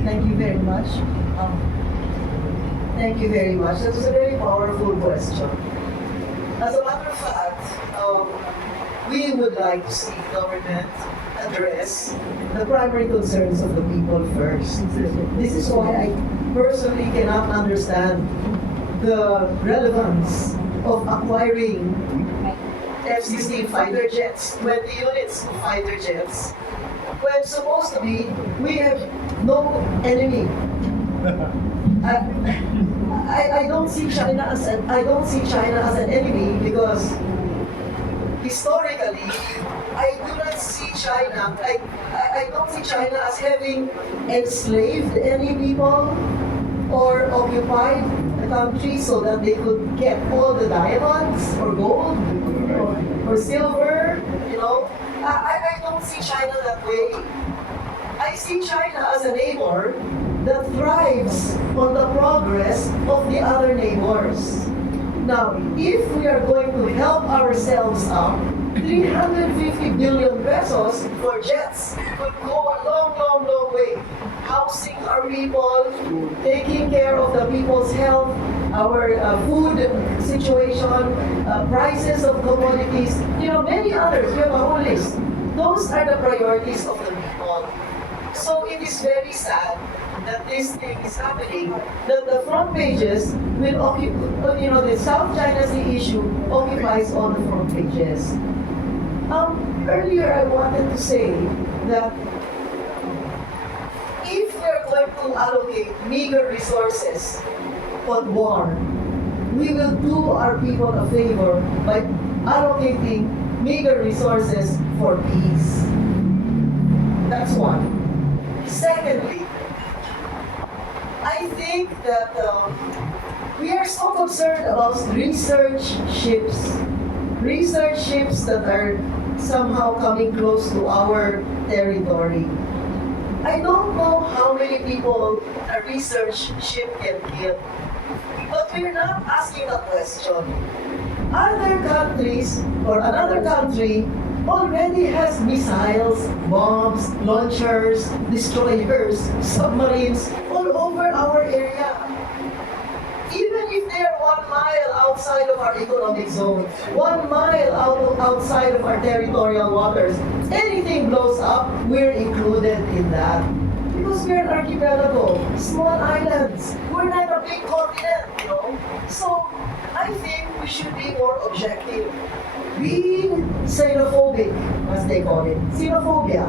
Thank you very much. Thank you very much. That was a very powerful question. As a matter of fact, we would like to see government address the primary concerns of the people first. This is why I personally cannot understand the relevance of acquiring F-16 fighter jets, 20 units of fighter jets, when supposed to be, we have no enemy. I don't see China as an enemy because historically, I do not see China. I don't see China as having enslaved any people or occupied a country so that they could get all the diamonds or gold or silver. You know, I don't see China that way. I see China as a neighbor that thrives on the progress of the other neighbors. Now, if we are going to help ourselves out, 350 billion pesos for jets could go a long, long, long way. Housing our people, taking care of the people's health, our food situation, prices of commodities, many others. We have a whole list. Those are the priorities of the people. So it is very sad that this thing is happening, that the front pages will occupy, the South China Sea issue occupies all the front pages. Earlier I wanted to say that if we're going to allocate meager resources on war, we will do our people a favor by allocating meager resources for peace. That's one. Secondly, I think that we are so concerned about research ships that are somehow coming close to our territory. I don't know how many people a research ship can kill, but we're not asking a question. Other countries or another country already has missiles, bombs, launchers, destroyers, submarines all over our area. Even if they are 1 mile outside of our economic zone, 1 mile outside of our territorial waters, anything blows up, we're included in that. Because we're an archipelago, small islands. We're not a big continent, So I think we should be more objective. Being xenophobic, as they call it, xenophobia,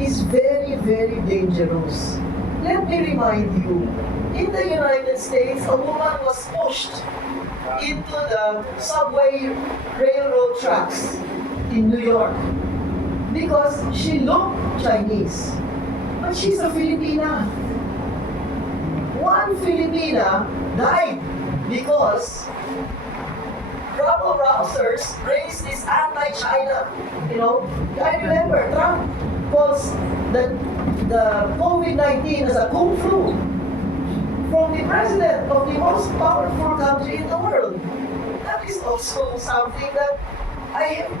is very, very dangerous. Let me remind you, in the United States, a woman was pushed into the subway railroad tracks in New York because she looked Chinese. But she's a Filipina. One Filipina died because rabble-rousers raised this anti-China. I remember Trump calls the COVID-19 as a kung flu from the president of the most powerful country in the world. That is also something that I have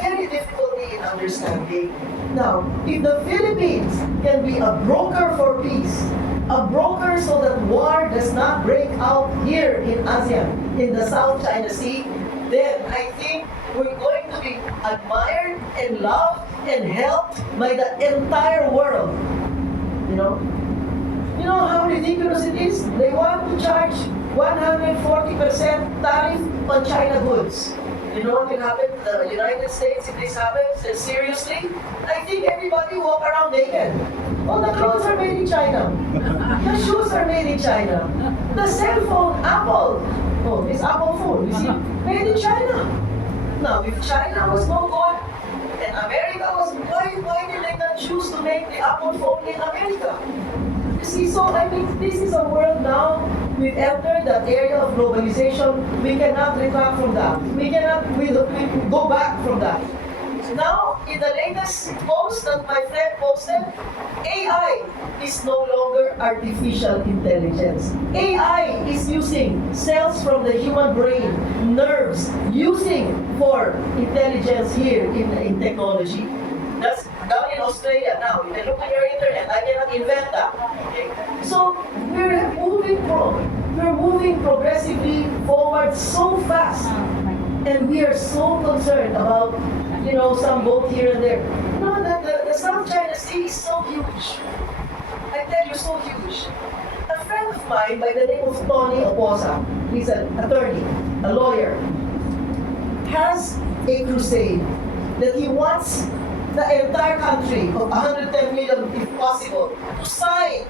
very difficulty in understanding. Now, if the Philippines can be a broker for peace, a broker so that war does not break out here in ASEAN, in the South China Sea, then I think we're going to be admired and loved and helped by the entire world. You know how ridiculous it is? They want to charge 140% tariff on China goods. You know what will happen to the United States if this happens? And seriously, I think everybody walk around naked. All the clothes are made in China. The shoes are made in China. The cell phone, Apple. Oh, it's Apple phone, you see? Made in China. Now, if China was no good, and America was, why did they not choose to make the Apple phone in America? You see, so I mean, this is a world now, we've entered that area of globalization, we cannot retract from that. We go back from that. Now, in the latest post that my friend posted, AI is no longer artificial intelligence. AI is using cells from the human brain, nerves, using for intelligence here in technology. That's down in Australia now. You can look on your internet. I cannot invent that. Okay? So we're moving progressively forward so fast, and we are so concerned about some boat here and there. The South China Sea is so huge. I tell you, so huge. A friend of mine by the name of Tony Oposa, he's an attorney, a lawyer, has a crusade, that he wants the entire country of 110 million, if possible, to sign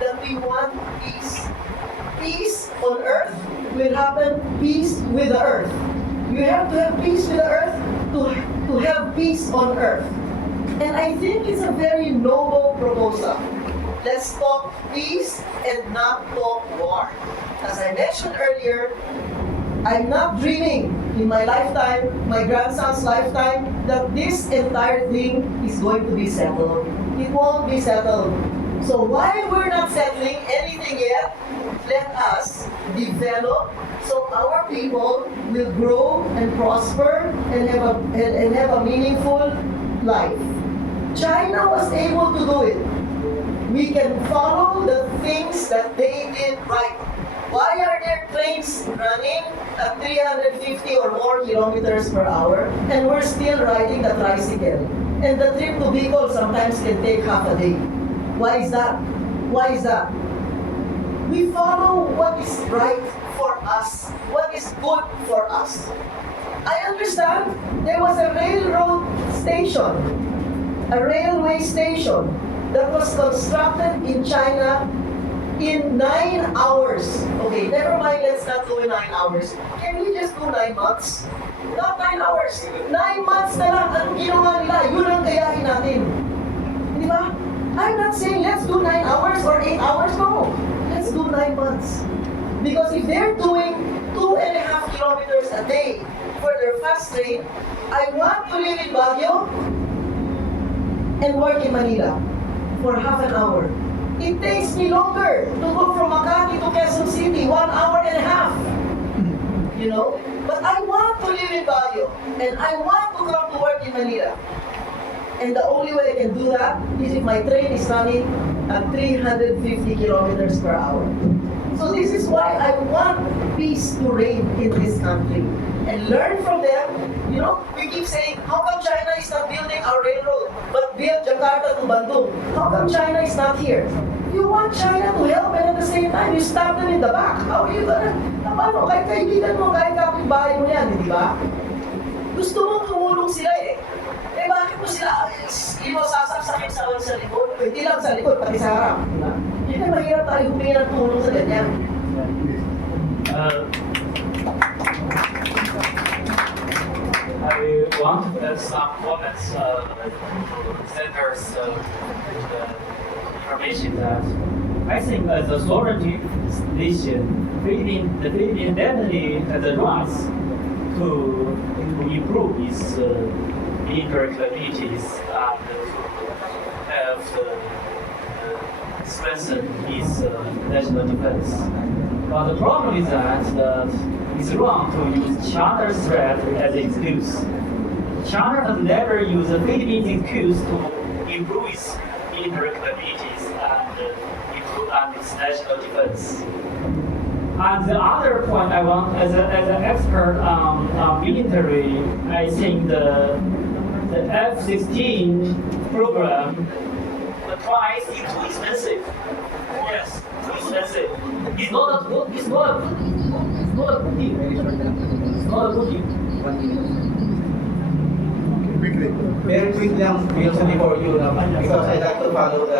that we want peace. Peace on earth will happen, peace with the earth. You have to have peace with the earth to have peace on earth. And I think it's a very noble proposal. Let's talk peace and not talk war. As I mentioned earlier, I'm not dreaming in my lifetime, my grandson's lifetime, that this entire thing is going to be settled. It won't be settled. So while we're not settling anything yet, let us develop so our people will grow and prosper and have a meaningful life. China was able to do it. We can follow the things that they did right. Why are their trains running at 350 or more kilometers per hour and we're still riding the tricycle? And the trip to Bicol sometimes can take half a day. Why is that? Why is that? We follow what is right for us, what is good for us. I understand there was a railway station that was constructed in China in 9 hours. Okay, never mind, let's not do 9 hours. Can we just do 9 months? Not 9 hours. 9 months na lang ang ginawa nila. Yun ang kayahin natin. Di ba? I'm not saying let's do 9 hours or 8 hours. No. Let's do 9 months. Because if they're doing 2.5 kilometers a day for their fast train, I want to live in Baguio and work in Manila for half an hour. It takes me longer to go from Makati to Quezon City, 1 hour and a half. You know? But I want to live in Baguio and I want to come to work in Manila. And the only way I can do that is if my train is running at 350 kilometers per hour. So this is why I want peace to reign in this country. And learn from them. You know, we keep saying, how come China is not building our railroad, but build Jakarta to Bandung? How come China is not here? You want China to help and at the same time, you stab them in the back. How are you gonna, paano? Kahit kaibigan mo, kahit kapitbahay mo yan, di ba? Gusto mong tumulong sila eh. Eh bakit mo sila, sasaksakin sa likod? Hindi lang sa likod, pati sa harap. Diba? Yun ay mahirap tayo humingi ng tulong sa ganyan. I want to add some comments to center's information that I think as a sovereignty nation, the Philippines definitely has a right to improve its military capabilities and have strengthen its national defense. But the problem is that it's wrong to use China's threat as an excuse. China has never used the Philippines excuse to improve its military capabilities and improve its national defense. And the other point I want, as an expert on military, I think the F-16 program, the price is too expensive. Yes, too expensive. It's not a good deal. It's not a good deal. Quickly. Very quick lang, Wilson, before you, because I'd like to follow the...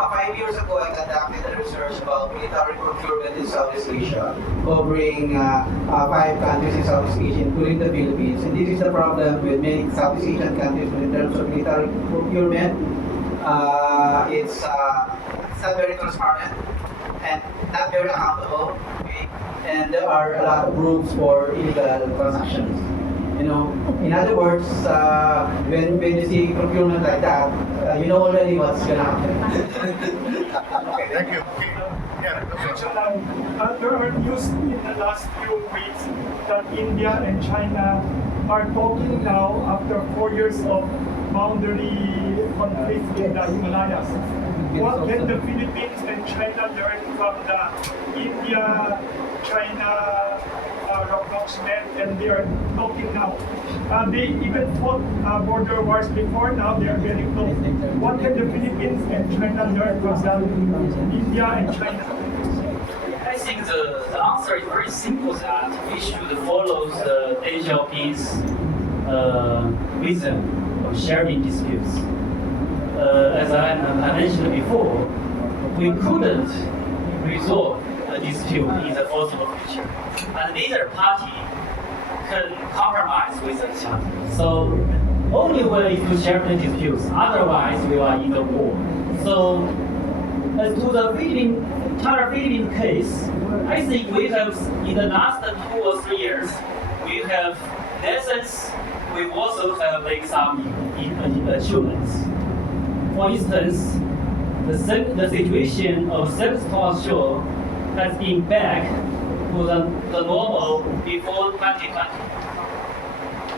5 years ago, I conducted a research about military procurement in Southeast Asia, covering 5 countries in Southeast Asia, including the Philippines. And this is the problem with many Southeast Asian countries in terms of military procurement. It's not very transparent and not very accountable. Okay? And there are a lot of rules for illegal transactions. You know, in other words, when you see procurement like that, you know already what's gonna happen. Okay, thank you. Okay. Yeah, There are news in the last few weeks that India and China are talking now after 4 years of boundary conflict in the Himalayas. What can the Philippines and China learn from the India-China rapprochement, and they are talking now? They even fought border wars before, now they are getting close. What can the Philippines and China learn from India and China? I think the answer is very simple that we should follow the HLP's wisdom of sharing disputes. As I mentioned before, we couldn't resolve a dispute in the foreseeable future, and neither party can compromise with each other. So only way is to share the disputes, otherwise we are in the war. So as to the China-Philippine case, I think we have, in the last 2 or 3 years, we have lessons, we also have made some achievements. For instance, the situation of service shore has been back to the normal before 2020.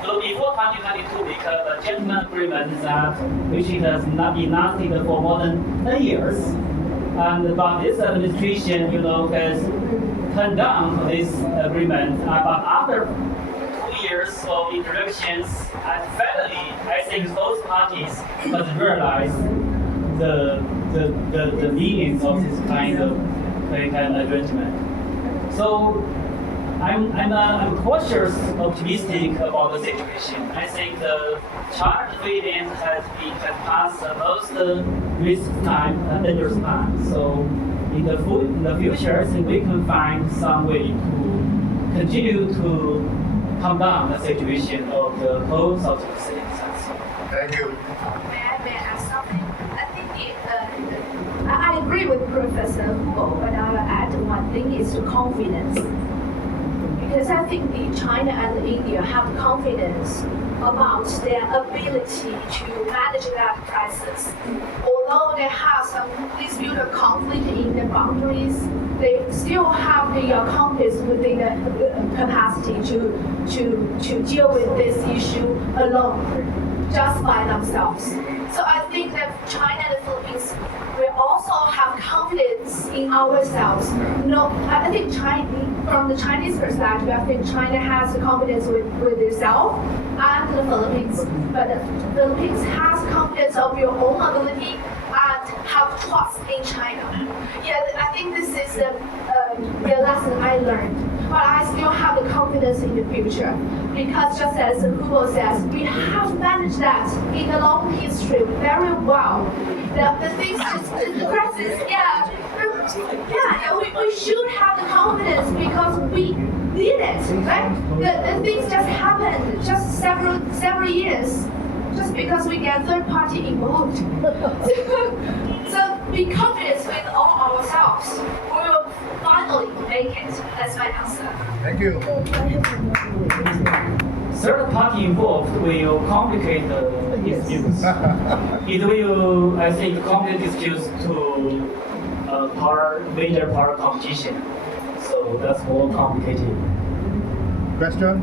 So before 2022, we have a gentleman agreement that which has not been lasting for more than 10 years. And but this administration, has turned down this agreement. But after 2 years of interactions, and finally, I think both parties have realized the meanings of this kind of arrangement. So I'm cautious, optimistic about the situation. I think the China-Philippines has passed the most risk time, dangerous time. So in the future, I think we can find some way to continue to calm down the situation of the whole Southeast Asia. Thank you. May I ask something? I think I agree with Professor Huo, but I will add one thing is the confidence. Because I think China and India have confidence about their ability to manage that crisis. Although they have some dispute or conflict in the boundaries, they still have the confidence within the capacity to deal with this issue alone, just by themselves. So I think that China and the Philippines will also have confidence in ourselves. No, I think from the Chinese perspective, I think China has confidence with itself and the Philippines. But the Philippines has confidence of your own ability and have trust in China. Yeah, I think this is the lesson I learned. But I still have the confidence in the future because just as Hugo says, we have managed that in a long history very well. The things, the crisis, we should have the confidence because we did it, right? The things just happened just several years, just because we get third party involved. So be confident with all ourselves. We will finally make it. That's my answer. Thank you. Third party involved will complicate the disputes. It will, I think, complicate disputes to major power competition. So that's more complicated. Question?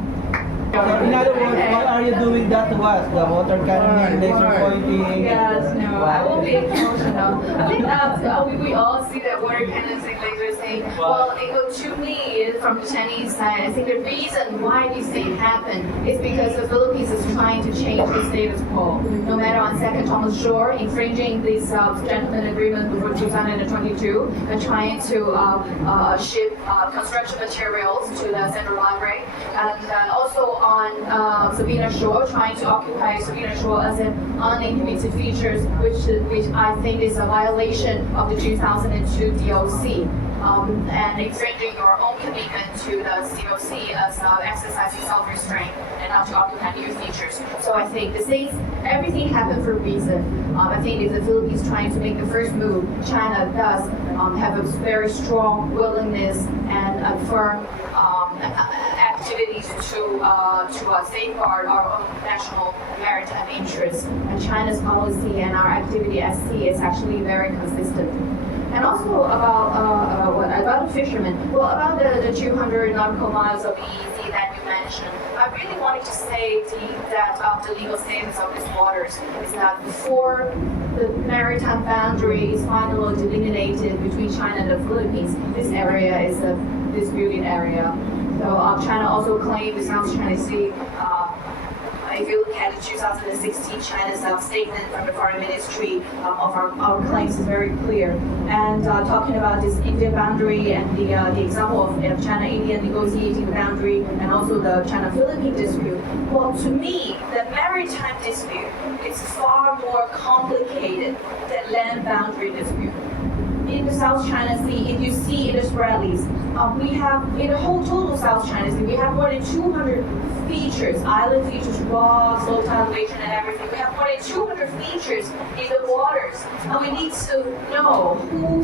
In other words, why are you doing that to us? The water cannon, laser pointing? Yes, no, I will be emotional. I think we all see that water cannons and lasers thing. Well, to me, from the Chinese side, I think the reason why these things happen is because the Philippines is trying to change the status quo. No matter on Second Thomas Shore, infringing this gentleman agreement before 2022, and trying to ship construction materials to the Central Library, and also on Sabina Shore, trying to occupy Sabina Shore as an uninhibited features, which I think is a violation of the 2002 DOC, and infringing your own commitment to the COC as exercising self-restraint and not to occupy new features. So I think everything happened for a reason. I think if the Philippines trying to make the first move, China does have a very strong willingness and firm activities to safeguard our own national maritime interests. And China's policy and our activity at sea is actually very consistent. And also about the fishermen. Well, about the 200 nautical miles of EEZ that you mentioned, I really wanted to say that the legal status of these waters is that before the maritime boundary is finally delineated between China and the Philippines, this area is a disputed area. So China also claimed the South China Sea. If you look at the 2016 China's statement from the Foreign Ministry of our claims is very clear. And talking about this India boundary and the example of China-India negotiating the boundary and also the China-Philippine dispute, well, to me, the maritime dispute is far more complicated than land boundary dispute. In the South China Sea, if you see in the Spratlys, we have, in the whole total South China Sea, we have more than 200 features, island features, rocks, low tide elevation and everything. We have more than 200 features in the waters, and we need to know who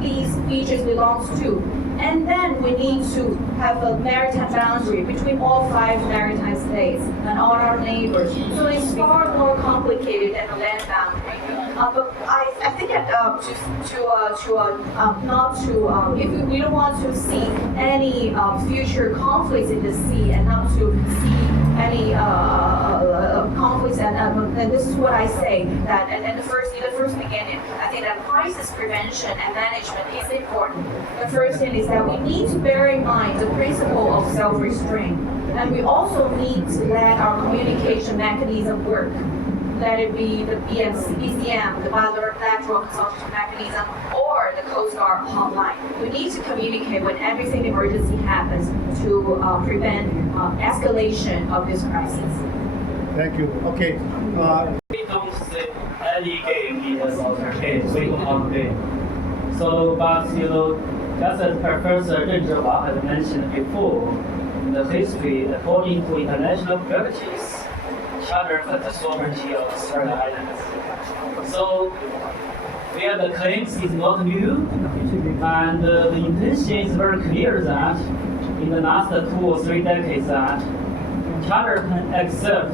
these features belongs to. And then we need to have a maritime boundary between all 5 maritime states and all our neighbors. So it's far more complicated than a land boundary. But I think that if we don't want to see any future conflicts in the sea and not to see any conflicts, and this is what I say, that in the first beginning, I think that crisis prevention and management is important. The first thing is that we need to bear in mind the principle of self-restraint, and we also need to let our communication mechanism work. Let it be the BCM, the bilateral consultation mechanism, or the Coast Guard hotline. We need to communicate when everything emergency happens to prevent escalation of this crisis. Thank you. Okay. We don't see any game in the Southern case, we don't game. So, but just as Professor Zheng Zhihua had mentioned before, in the history, according to international privileges, China has the sovereignty of the Shanghai Islands. So, where the claims is not new, and the intention is very clear that in the last 2 or 3 decades that China can accept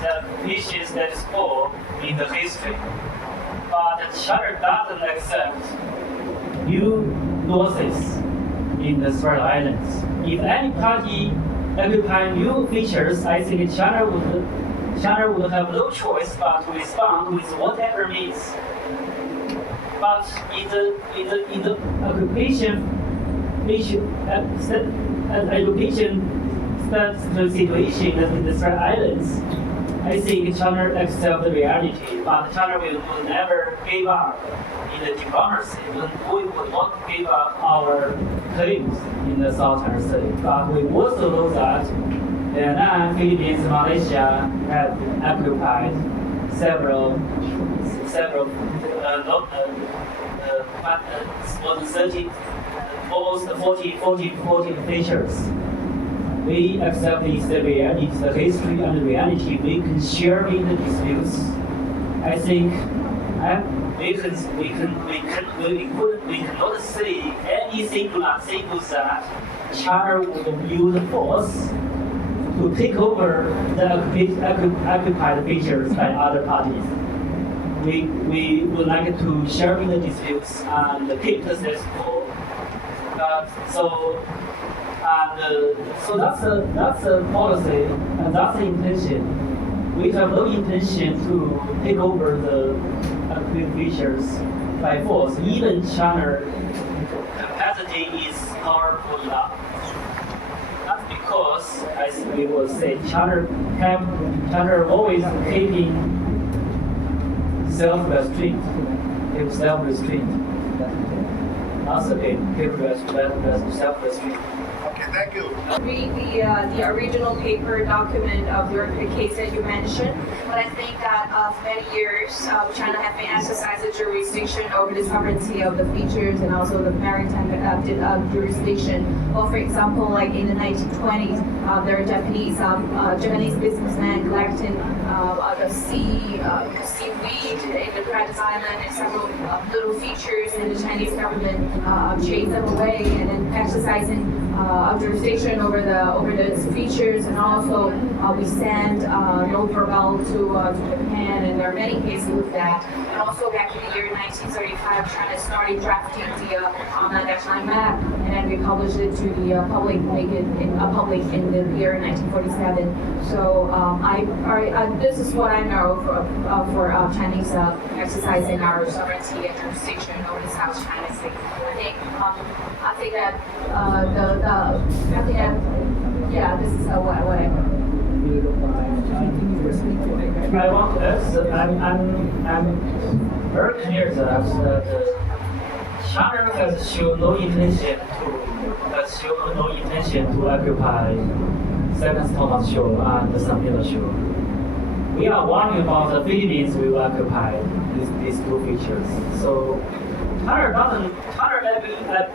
the issues that is all in the history, but China doesn't accept new losses in the Shanghai Islands. If any party occupy new features, I think China would have no choice but to respond with whatever means. But in the occupation situation in the Shanghai Islands, I think China accepts the reality, but China will never give up in the diplomacy. We would not give up our claims in the South China Sea. But we also know that Vietnam, Philippines, Malaysia have occupied several more than 30, almost 40 features. We accept this reality, the history and the reality. We can share in the disputes. I think we cannot say anything that China would use force to take over the occupied features by other parties. We would like to share in the disputes and keep the status quo. So that's a policy and that's the intention. We have no intention to take over the occupied features by force. Even China's capacity is powerful enough. That's because, as we will say, China always keeping self-restraint. That's okay. Keep self-restraint. Okay, thank you. Read the original paper document of your case that you mentioned, but I think that for many years China has been exercising jurisdiction over the sovereignty of the features and also the maritime jurisdiction. Well, for example, like in the 1920s, there are Japanese businessmen collecting the seaweed in the Prentice Island and several little features, and the Chinese government chased them away and then exercising jurisdiction over the features, and also we send no farewell to Japan, and there are many cases of that. And also back in the year 1935, China started drafting the national map, and then we published it to the public, make it public in the year 1947. So this is what I know for Chinese exercising our sovereignty and jurisdiction over the South China Sea. I think that yeah, this is what I know. I want to ask, I'm very clear that China has shown no intention to occupy second Thomas Show and St. Show. We are worrying about the Philippines will occupy these two features. So China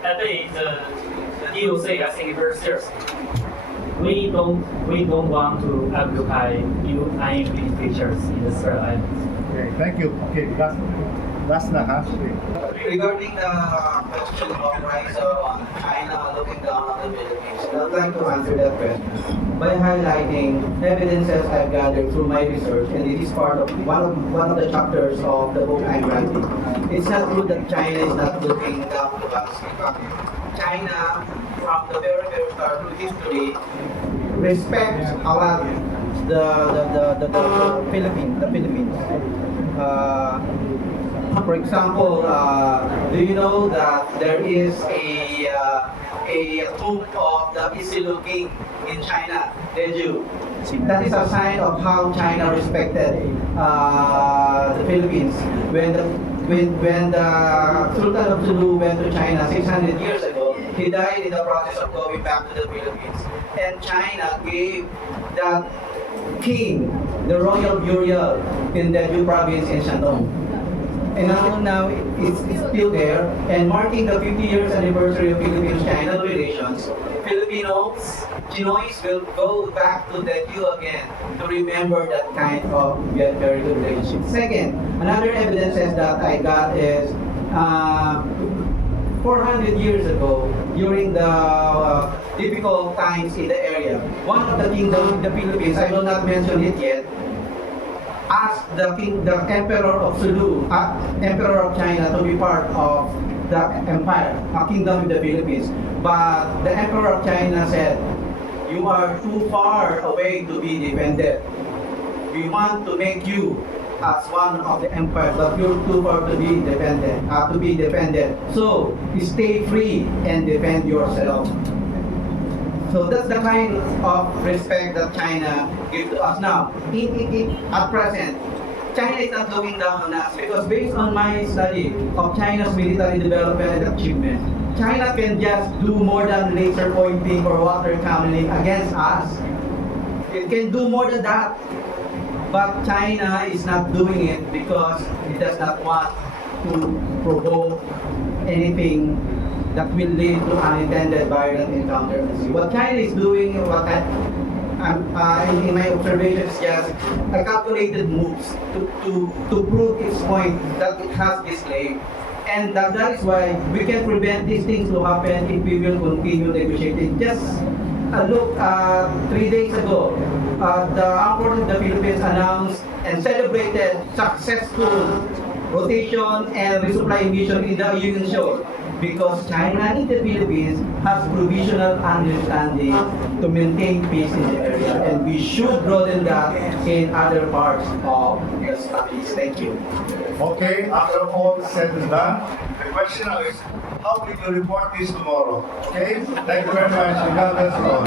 obey the DOC, I think, very seriously. We don't want to occupy new IMP features in the Square Islands. Okay, thank you. Okay, last na ha. Regarding the question of rise on China looking down on the Philippines, I'd like to answer that question by highlighting evidences I've gathered through my research, and it is part of one of the chapters of the book I'm writing. It's not true that China is not looking down to us. In fact, China, from the very start of history, respects a lot the Philippines. For example, do you know that there is a tomb of the Xiaolu King in China, Jeju? That is a sign of how China respected the Philippines. When the Sultan of Sulu went to China 600 years ago, he died in the process of going back to the Philippines. And China gave that king the royal burial in the Jeju province in Shandong. And now it's still there, and marking the 50 years anniversary of Philippine-China relations, Filipinos, Chinois will go back to the Jeju again to remember that kind of very good relationship. Second, another evidence that I got is 400 years ago, during the difficult times in the area, one of the kingdoms in the Philippines, I will not mention it yet, asked the emperor of Sulu, emperor of China, to be part of the empire, a kingdom in the Philippines. But the emperor of China said, "You are too far away to be defended. We want to make you as one of the empires, but you're too far to be defended. So stay free and defend yourself." So that's the kind of respect that China gives to us now. At present, China is not looking down on us because based on my study of China's military development and achievement, China can just do more than laser pointing or water cannoning against us. It can do more than that. But China is not doing it because it does not want to provoke anything that will lead to unintended violent encounter. What China is doing, in my observation, is just a calculated moves to prove its point that it has displayed. And that is why we can prevent these things to happen if we will continue negotiating. Just look, 3 days ago, the armed forces of the Philippines announced and celebrated successful rotation and resupply mission in the Union Shore, because China in the Philippines has provisional understanding to maintain peace in the area, and we should broaden that in other parts of the studies. Thank you. Okay, after all said and done, the question now is, how will you report this tomorrow? Okay, thank you very much. God bless you all.